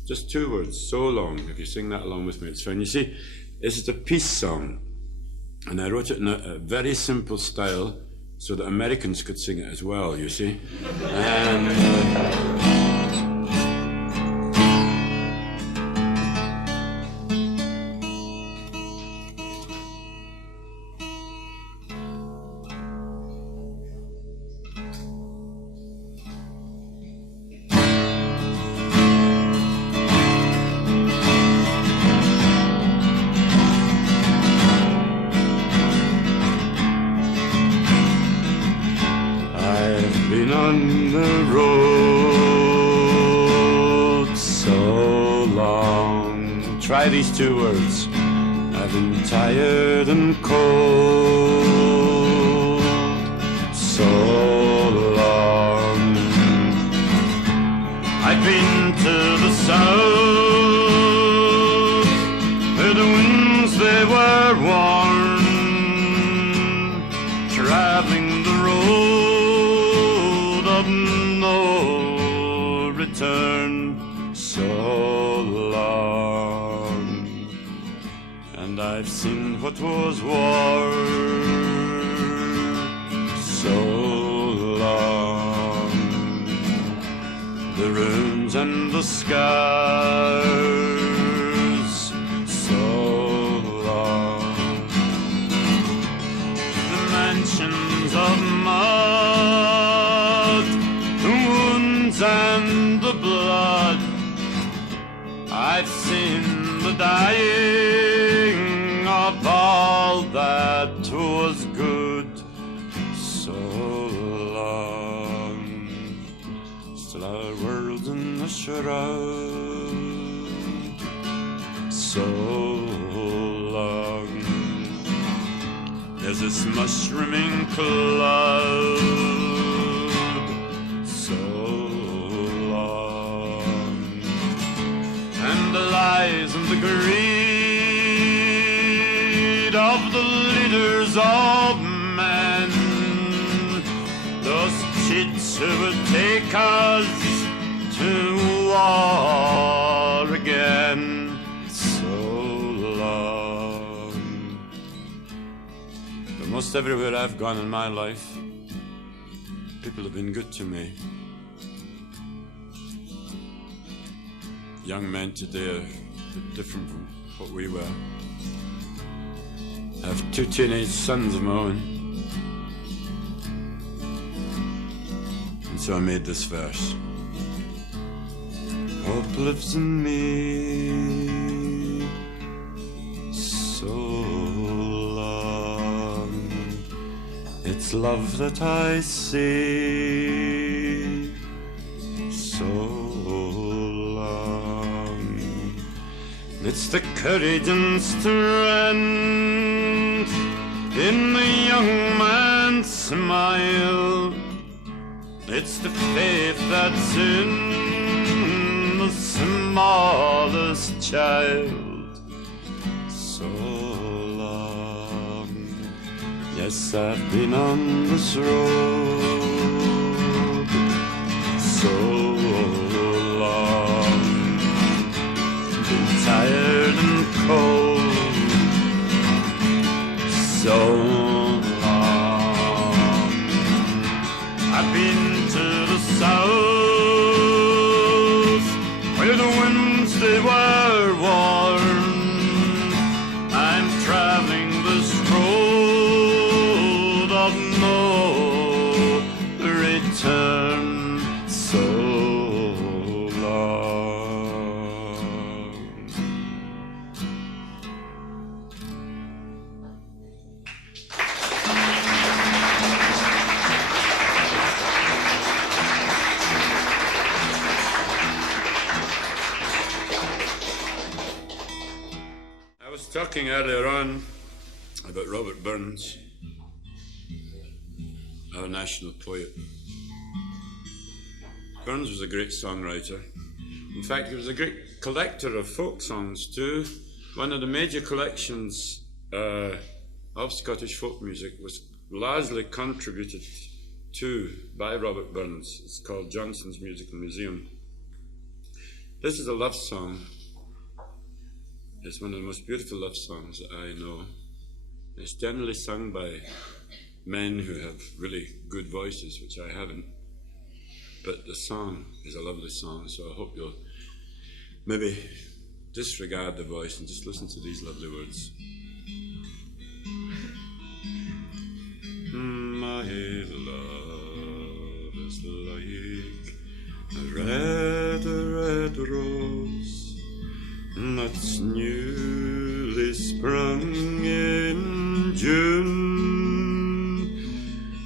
Just 2 words, so long. If you sing that along with me, it's fine. You see, this is a peace song, and I wrote it in a very simple style so that Americans could sing it as well, you see. These 2 words. I've been tired and cold so long. I've been to the south where the winds they were warm, traveling the road of no return so long. I've seen what was war so long, the ruins and the scars so long, the mansions of mud, the wounds and the blood. I've seen the dying of all that was good so long. Still our world's in a shroud so long. There's this mushrooming cloud so long, and the lies and the greed of the leaders of men, those cheats who would take us to war again so long. But most everywhere I've gone in my life, people have been good to me. Young men today are different from what we were. I have 2 teenage sons of my own. And so I made this verse. Hope lives in me so long. It's love that I see so It's the courage and strength in the young man's smile. It's the faith that's in the smallest child. So long, yes, I've been on this road. So long, been tired and cold. So long, I've been to the south where the winds they were warm. I'm traveling this road of no return. So long. I was talking earlier on about Robert Burns, our national poet. Burns was a great songwriter. In fact, he was a great collector of folk songs too. One of the major collections of Scottish folk music was largely contributed to by Robert Burns. It's called Johnson's Musical Museum. This is a love song. It's one of the most beautiful love songs that I know. It's generally sung by men who have really good voices, which I haven't. But the song is a lovely song, so I hope you'll maybe disregard the voice and just listen to these lovely words. My love is like a red, red rose that's newly sprung in June.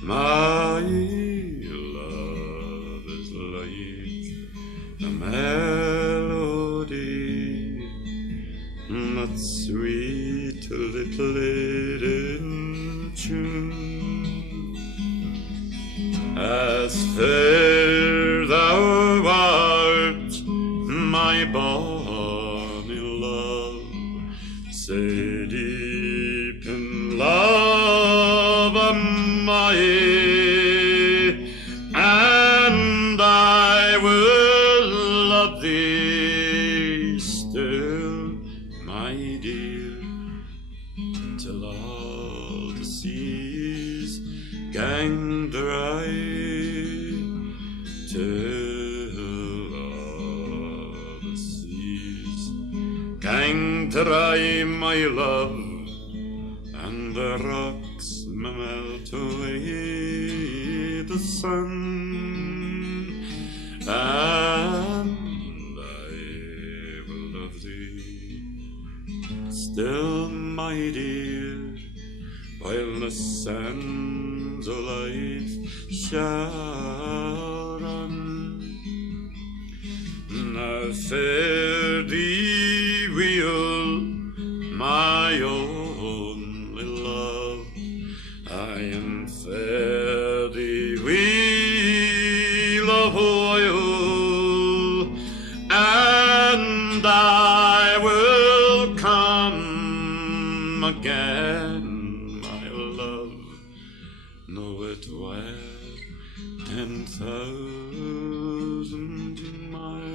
My love is like a melody that's sweetly played in tune. As fair thou art, my bonny love, say deep in love am I, and I will love thee still, my dear, till all the seas gang dry, till all the seas gang dry, my love, and the rocks melt away the sun, and I will love thee still, my dear, while the sands of life shall run. Now fare thee well, my only love, I am fare thee well a while, and I will come again, my love, know it where 10,000 miles.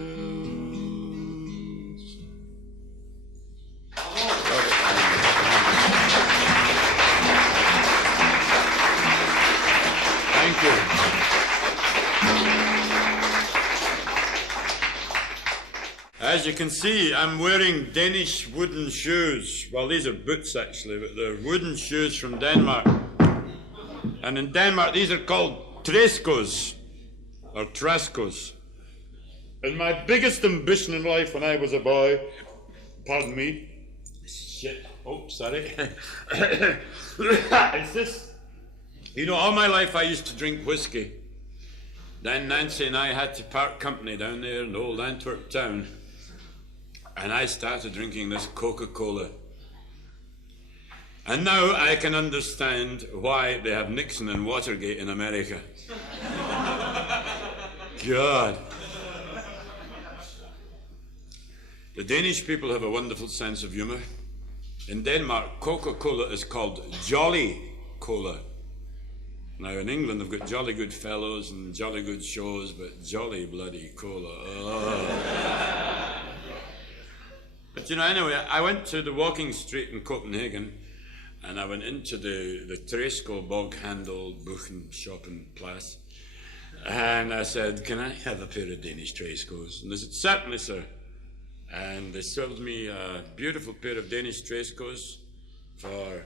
Thank you. As you can see, I'm wearing Danish wooden shoes. Well, these are boots actually, but they're wooden shoes from Denmark. And in Denmark, these are called træskos, or træskos. And my biggest ambition in life when I was a boy, pardon me, shit, oh, sorry, is this, you know, all my life I used to drink whiskey. Then Nancy and I had to part company down there in old Antwerp town. And I started drinking this Coca-Cola. And now I can understand why they have Nixon and Watergate in America. God. The Danish people have a wonderful sense of humour. In Denmark, Coca-Cola is called Jolly Cola. Now in England they've got Jolly Good Fellows and Jolly Good Shows, but Jolly Bloody Cola. Oh. But you know, anyway, I went to the walking street in Copenhagen and I went into the Tresco Boghandel Buchen shopping place. And I said, can I have a pair of Danish Trescos? And they said, certainly, sir. And they sold me a beautiful pair of Danish Trescos for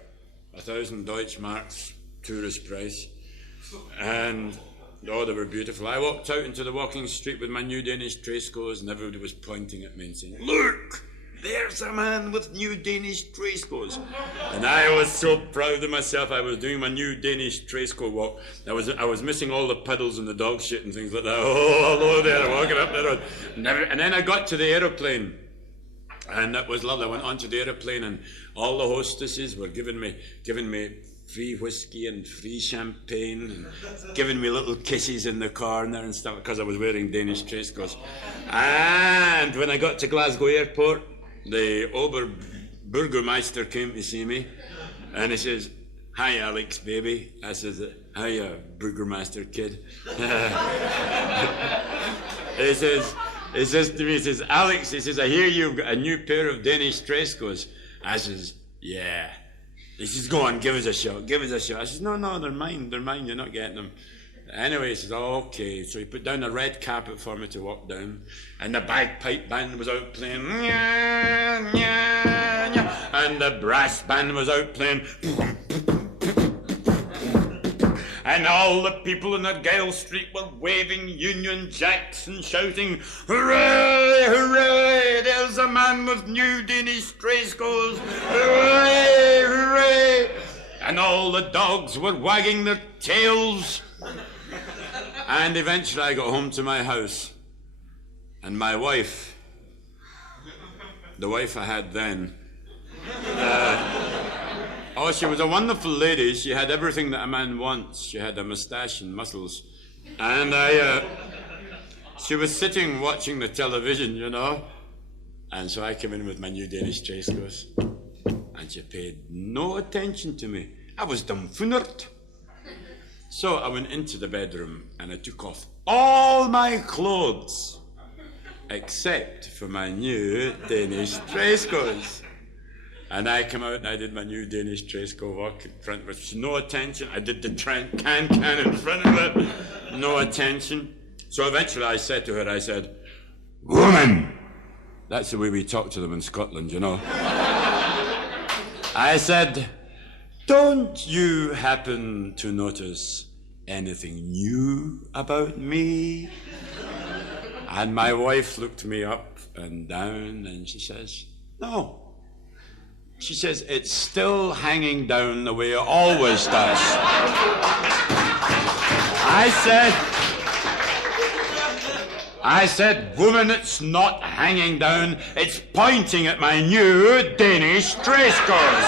1,000 Deutschmarks, tourist price. And, oh, they were beautiful. I walked out into the walking street with my new Danish Trescos and everybody was pointing at me and saying, look, there's a man with new Danish Trescos. And I was so proud of myself. I was doing my new Danish Tresco walk. I was missing all the puddles and the dog shit and things like that. Oh, hello there, walking up the road. And then I got to the aeroplane. And that was lovely. I went onto the aeroplane and all the hostesses were giving me free whiskey and free champagne and giving me little kisses in the corner and stuff because I was wearing Danish Trescos. And when I got to Glasgow Airport, the Oberbürgermeister came to see me and he says, hi Alex, baby. I says, hiya, Burgermaster kid. He says to me, he says, Alex, he says, I hear you've got a new pair of Danish Trescos. I says, yeah. He says, go on, give us a shot, give us a shot. I says, no, they're mine, you're not getting them. Anyway, he says, oh, okay. So he put down a red carpet for me to walk down, and the bagpipe band was out playing, and the brass band was out playing, and all the people in Argyle Street were waving Union Jacks and shouting, hooray, hooray, there's a man with new Danish Trescos, hooray, hooray. And all the dogs were wagging their tails. And eventually I got home to my house, and my wife, the wife I had then, she was a wonderful lady. She had everything that a man wants. She had a moustache and muscles. And she was sitting watching the television, you know. And so I came in with my new Danish Trescos. And she paid no attention to me. I was dumbfounded. So I went into the bedroom and I took off all my clothes except for my new Danish Trescos. And I came out and I did my new Danish Tresco walk in front of her. No attention. I did the can in front of it. No attention. So eventually I said to her, I said, woman! That's the way we talk to them in Scotland, you know. I said, don't you happen to notice anything new about me? And my wife looked me up and down and she says, no. She says, it's still hanging down the way it always does. I said, woman, it's not hanging down, it's pointing at my new Danish Trescos.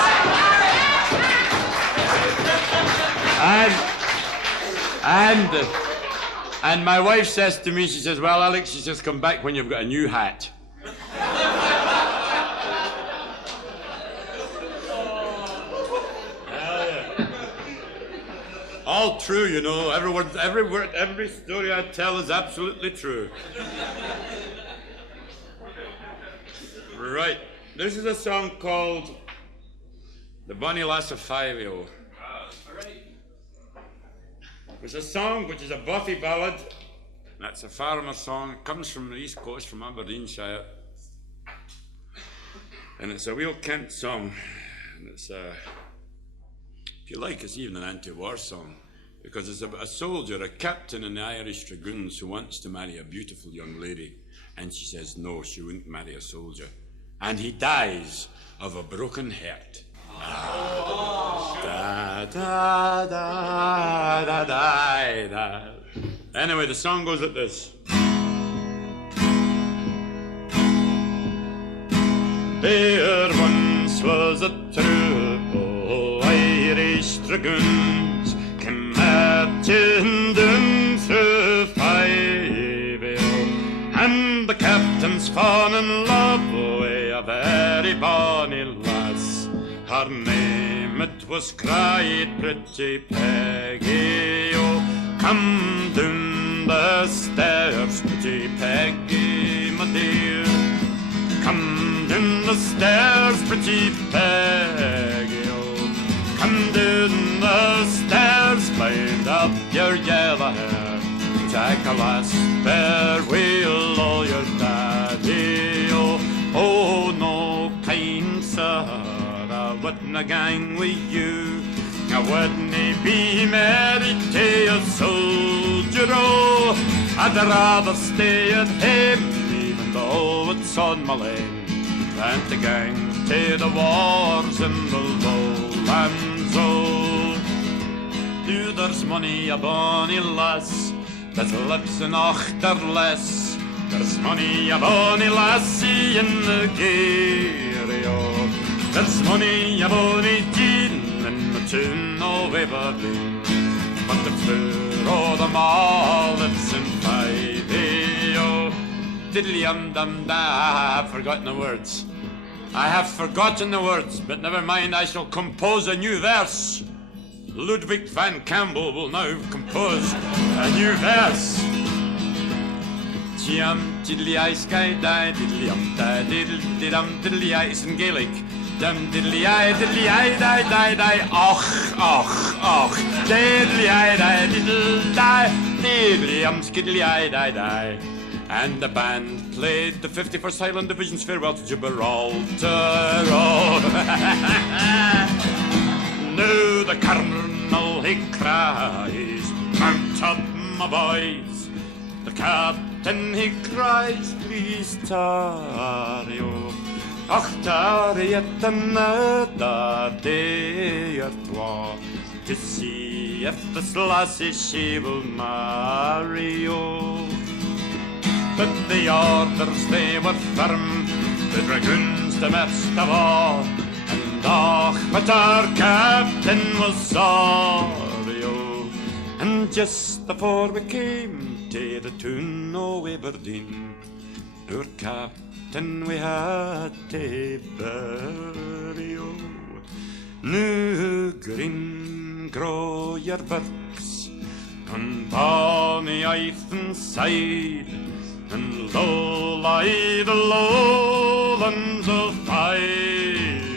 And my wife says to me, she says, well, Alex, she says, come back when you've got a new hat. All true, you know. Every word, every story I tell is absolutely true. Right. This is a song called The Bonnie Lass of Five-Yo. It's a song which is a Buffy ballad. That's a farmer song. It comes from the East Coast, from Aberdeenshire. And it's a real Kent song. And it's if you like, it's even an anti-war song, because it's about a soldier, a captain in the Irish Dragoons, who wants to marry a beautiful young lady, and she says no, she wouldn't marry a soldier, and he dies of a broken heart. Da, da, da, da, da, da. Anyway, the song goes like this. There once was a troop of Irish dragoons came marching down through Five-Hill, and the captain's fallen in love with a very bonny lass. Her name it was cried Pretty Peggy. Oh, come down the stairs, Pretty Peggy, my dear. Come down the stairs, Pretty Peggy. Oh, come down the stairs, bind up your yellow hair. Take a last farewell, all your daddy. Oh, oh no, kind sir, I wouldn't gang with you. I wouldn't be married to a soldier. Oh, I'd rather stay at home, even though it's on my lane, than to gang to the wars in the lowlands. Oh, do there's money a bonny lass that lives in Achterless. There's money a bonny lassie in the Gary. Oh, there's money a bonny Jean in the tune of Aberdeen. But the floor of them all lives in Five-Hill. Oh, diddly-dum-dum-da, I have forgotten the words. I have forgotten the words, but never mind, I shall compose a new verse. Ludwig van Campbell will now compose a new verse. Tiam diddly-I sky-die, diddly-um-da, diddly-dum, diddly-I is in Gaelic. Dum diddly-I, diddly-I, die-die-die, och, och, och. Diddly-I, die-diddle-die, diddly-um, skiddly-I, die-die. And the band played the 51st Highland Division's farewell to Gibraltar. Oh. Now the colonel he cries, mount up my boys. The captain he cries, please tarry. Och tarry at another day or twa, to see if this lassie she will marry. Oh. But the orders they were firm, the dragoons the best of all. Och, but our captain was sorry, oh. And just before we came to the tune of Aberdeen, our captain we had to bury, oh. Nu green grow your birks on bonny Ifenside, and low lie the lowlands of Five.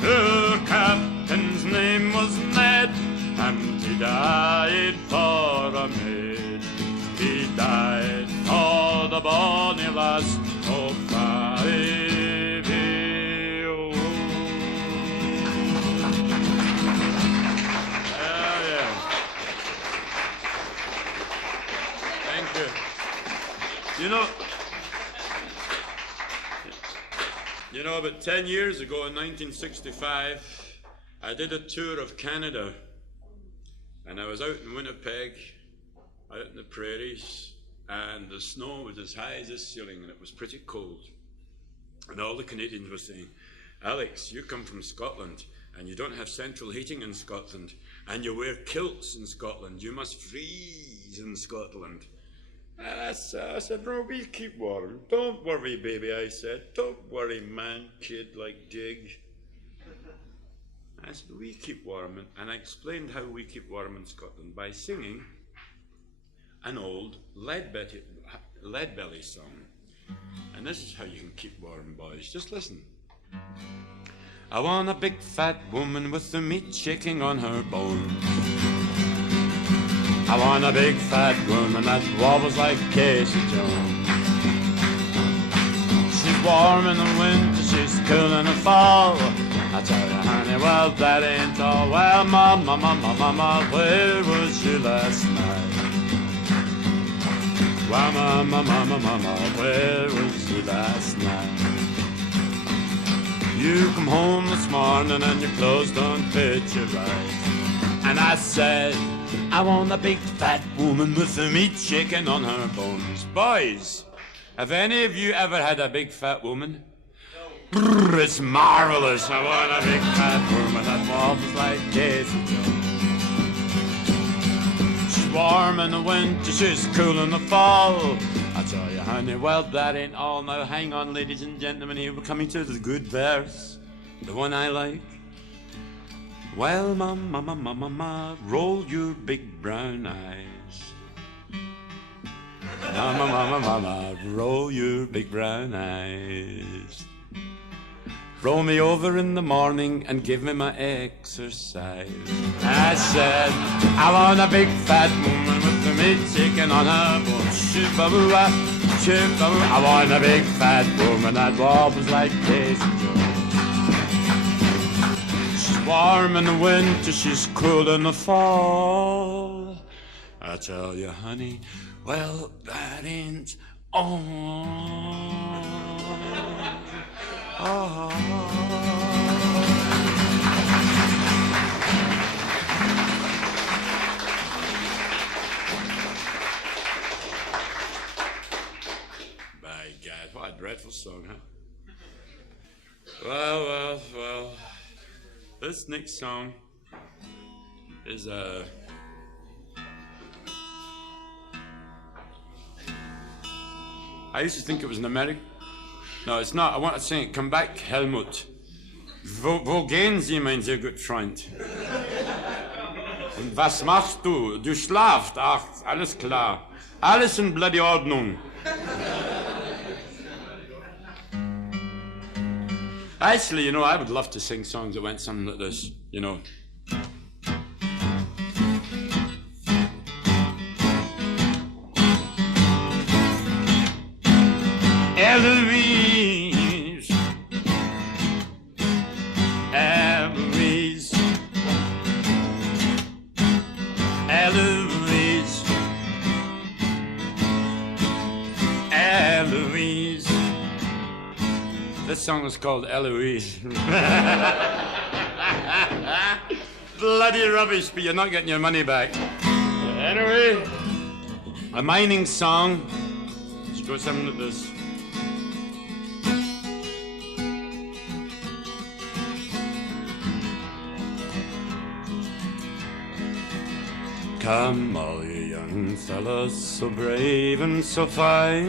Her captain's name was Ned, and he died for a maid. He died for the bonny lass of Five-Hill. Yeah. Thank you. You know, about 10 years ago in 1965, I did a tour of Canada, and I was out in Winnipeg, out in the prairies, and the snow was as high as this ceiling, and it was pretty cold. And all the Canadians were saying, Alex, you come from Scotland, and you don't have central heating in Scotland, and you wear kilts in Scotland. You must freeze in Scotland. And I said, no, we keep warm. Don't worry, baby, I said. Don't worry, man, kid, like Dig. I said, we keep warm. And I explained how we keep warm in Scotland by singing an old Leadbelly song. And this is how you can keep warm, boys. Just listen. I want a big fat woman with the meat shaking on her bones. I want a big fat woman that wobbles like Casey Jones. She's warm in the winter, she's cool in the fall. I tell you, honey, well, that ain't all. Well, mama, where was you last night? Well, mama, where was you last night? You come home this morning and your clothes don't fit you right. And I said, I want a big fat woman with the meat shaking on her bones. Boys, have any of you ever had a big fat woman? It's marvelous. I want a big fat woman that wobbles like Daisy Jones. She's warm in the winter, she's cool in the fall. I tell you, honey, well, that ain't all. Now, hang on, ladies and gentlemen, here we're coming to the good verse, the one I like. Well, mama, roll your big brown eyes. Mama, roll your big brown eyes. Roll me over in the morning and give me my exercise. I said, I want a big fat woman with the meat chicken on her bone. Shoo-ba-boo-ah, shoo-ba-boo. I want a big fat woman that wobbles like Daisy Jones. She's warm in the winter, she's cool in the fall. I tell you, honey, well, that ain't all. Oh. By God, what a dreadful song, huh? Well. This next song is I used to think it was an American. No, it's not. I want to sing it. Come back, Helmut. Wo gehen Sie, mein sehr gut Freund? Und was machst du? Du schlafst. Ach, alles klar. Alles in bloody Ordnung. Actually, you know, I would love to sing songs that went something like this, you know. Eloise, Eloise, Eloise, Eloise. This song is called Eloise. Bloody rubbish, but you're not getting your money back. Anyway, a mining song. Let's go something like this. Come, all you young fellas, so brave and so fine,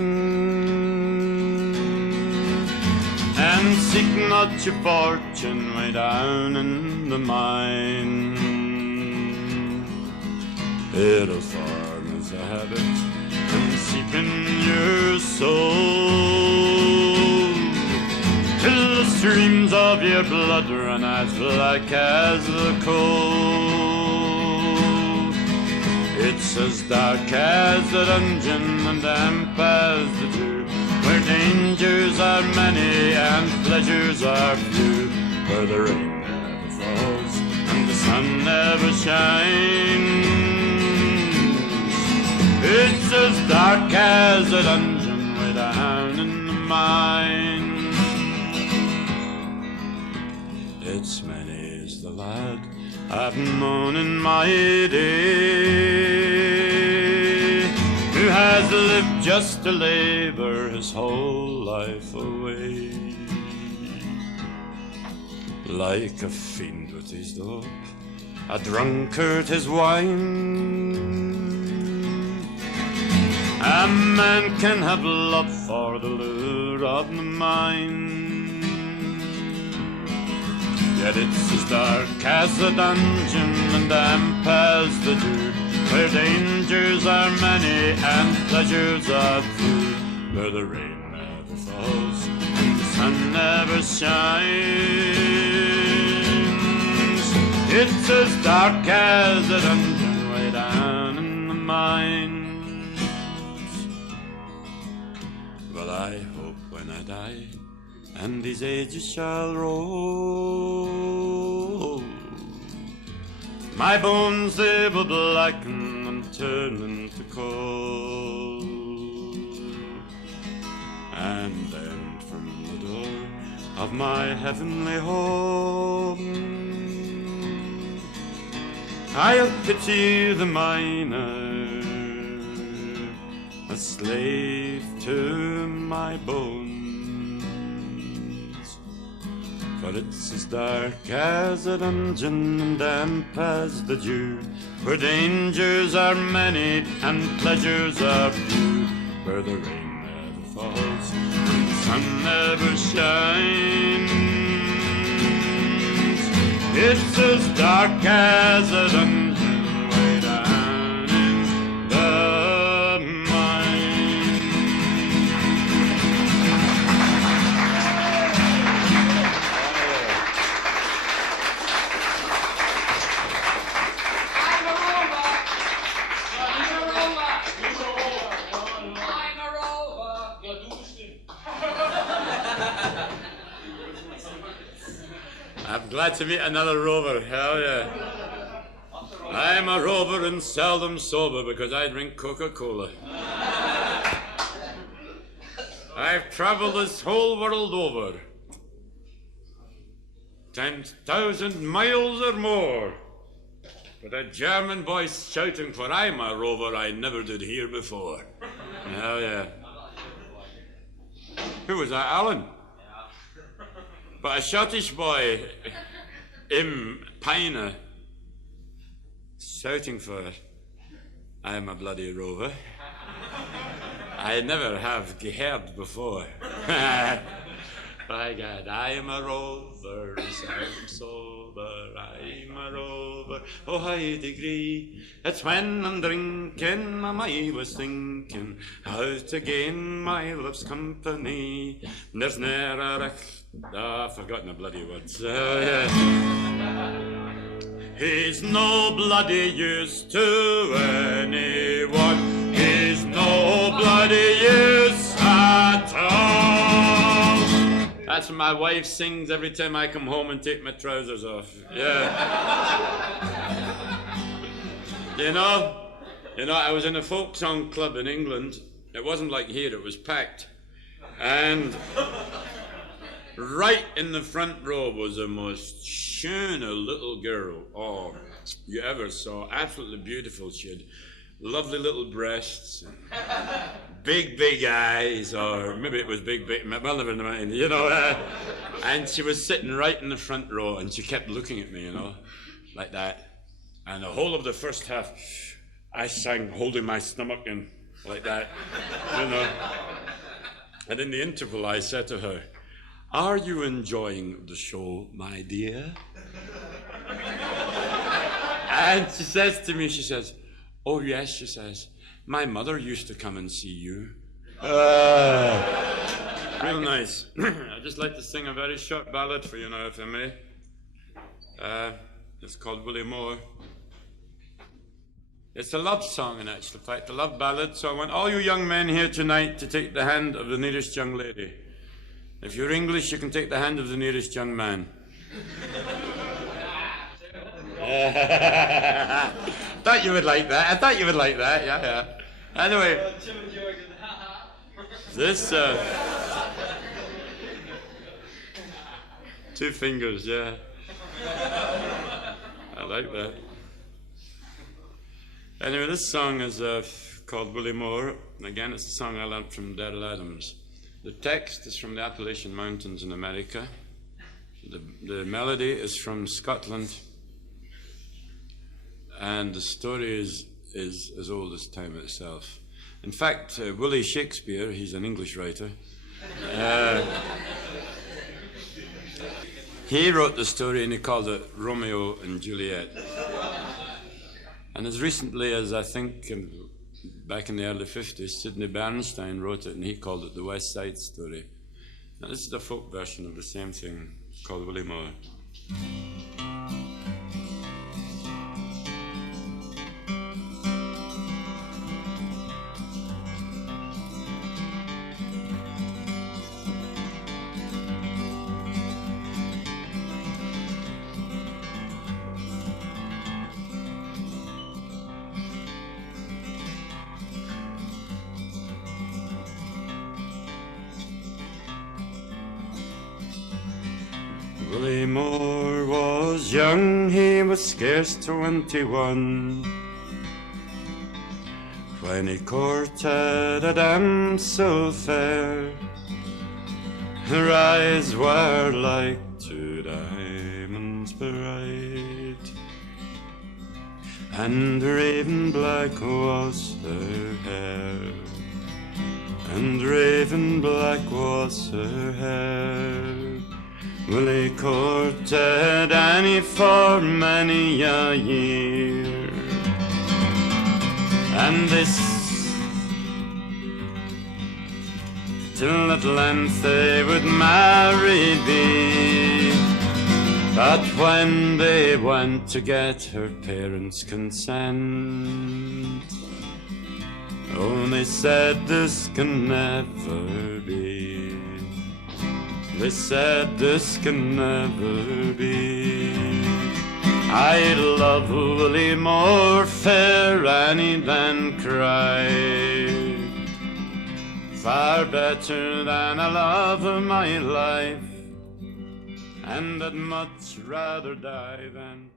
and seek not your fortune way down in the mine. It'll form as a habit and seep in your soul, till the streams of your blood run as black as the coal. It's as dark as the dungeon and damp as the dew, where dangers are many and pleasures are few, where the rain never falls and the sun never shines. It's as dark as the dungeon way down in the mine. It's many is the lad I've known in my day, who has lived just to labor his whole life away, like a fiend with his dope, a drunkard his wine. A man can have love for the lure of the mind, yet it's as dark as the dungeon and damp as the dew, where dangers are many and pleasures are few, where the rain never falls and the sun never shines. It's as dark as the dungeon way down in the mines. Well, I hope when I die and these ages shall roll, my bones they will blacken and turn into coal. And then from the door of my heavenly home, I'll pity the miner, a slave to my bones. For it's as dark as a dungeon and damp as the dew, where dangers are many and pleasures are few, where the rain never falls and the sun never shines. It's as dark as a dungeon way down in the mine. I'm glad to meet another rover, hell yeah. I'm a rover and seldom sober because I drink Coca-Cola. I've travelled this whole world over, 10,000 miles or more, but a German voice shouting for I'm a rover I never did hear before. Hell yeah. Who was that, Alan? But a Scottish boy in Peine shouting for I'm a bloody rover I never have heard before. By God, I am a rover, seldom sober, I'm a rover, oh high degree. It's when I'm drinking, I was thinking how to gain my love's company. There's ne'er a recht, I've forgotten the bloody words. He's no bloody use to anyone, he's no bloody use at all. That's what my wife sings every time I come home and take my trousers off. Yeah. You know, I was in a folk song club in England. It wasn't like here, it was packed. And right in the front row was the most schöne little girl you ever saw. Absolutely beautiful. She had lovely little breasts, big eyes, or maybe it was big, well, never mind, you know. And she was sitting right in the front row, and she kept looking at me, you know, like that. And the whole of the first half, I sang holding my stomach in, like that, you know. And in the interval, I said to her, "Are you enjoying the show, my dear?" And she says to me, she says, "Oh yes," she says, "my mother used to come and see you." Real nice. I'd just like to sing a very short ballad for you now, if I may. It's called Willie Moore. It's a love song, in actual fact, a love ballad. So I want all you young men here tonight to take the hand of the nearest young lady. If you're English, you can take the hand of the nearest young man. Thought you would like that. I thought you would like that. Yeah. Anyway, this 2 fingers. Yeah, I like that. Anyway, this song is called Willie Moore. Again, it's a song I learned from Derroll Adams. The text is from the Appalachian Mountains in America. The melody is from Scotland. And the story is as old as time itself. In fact, Willie Shakespeare, he's an English writer, he wrote the story and he called it Romeo and Juliet. And as recently as I think back in the early 50s, Sidney Bernstein wrote it and he called it the West Side Story. Now this is the folk version of the same thing called Willie Moore. Willie Moore was young, he was scarce 21, when he courted a damsel fair, Her eyes were like two diamonds bright, and raven black was her hair, and raven black was her hair. Well, he courted Annie for many a year, and this till at length they would marry be. But when they went to get her parents' consent, oh, they said this can never be. They said this can never be. I love Willie more, fair Annie than cried, far better than I love my life, and I'd much rather die than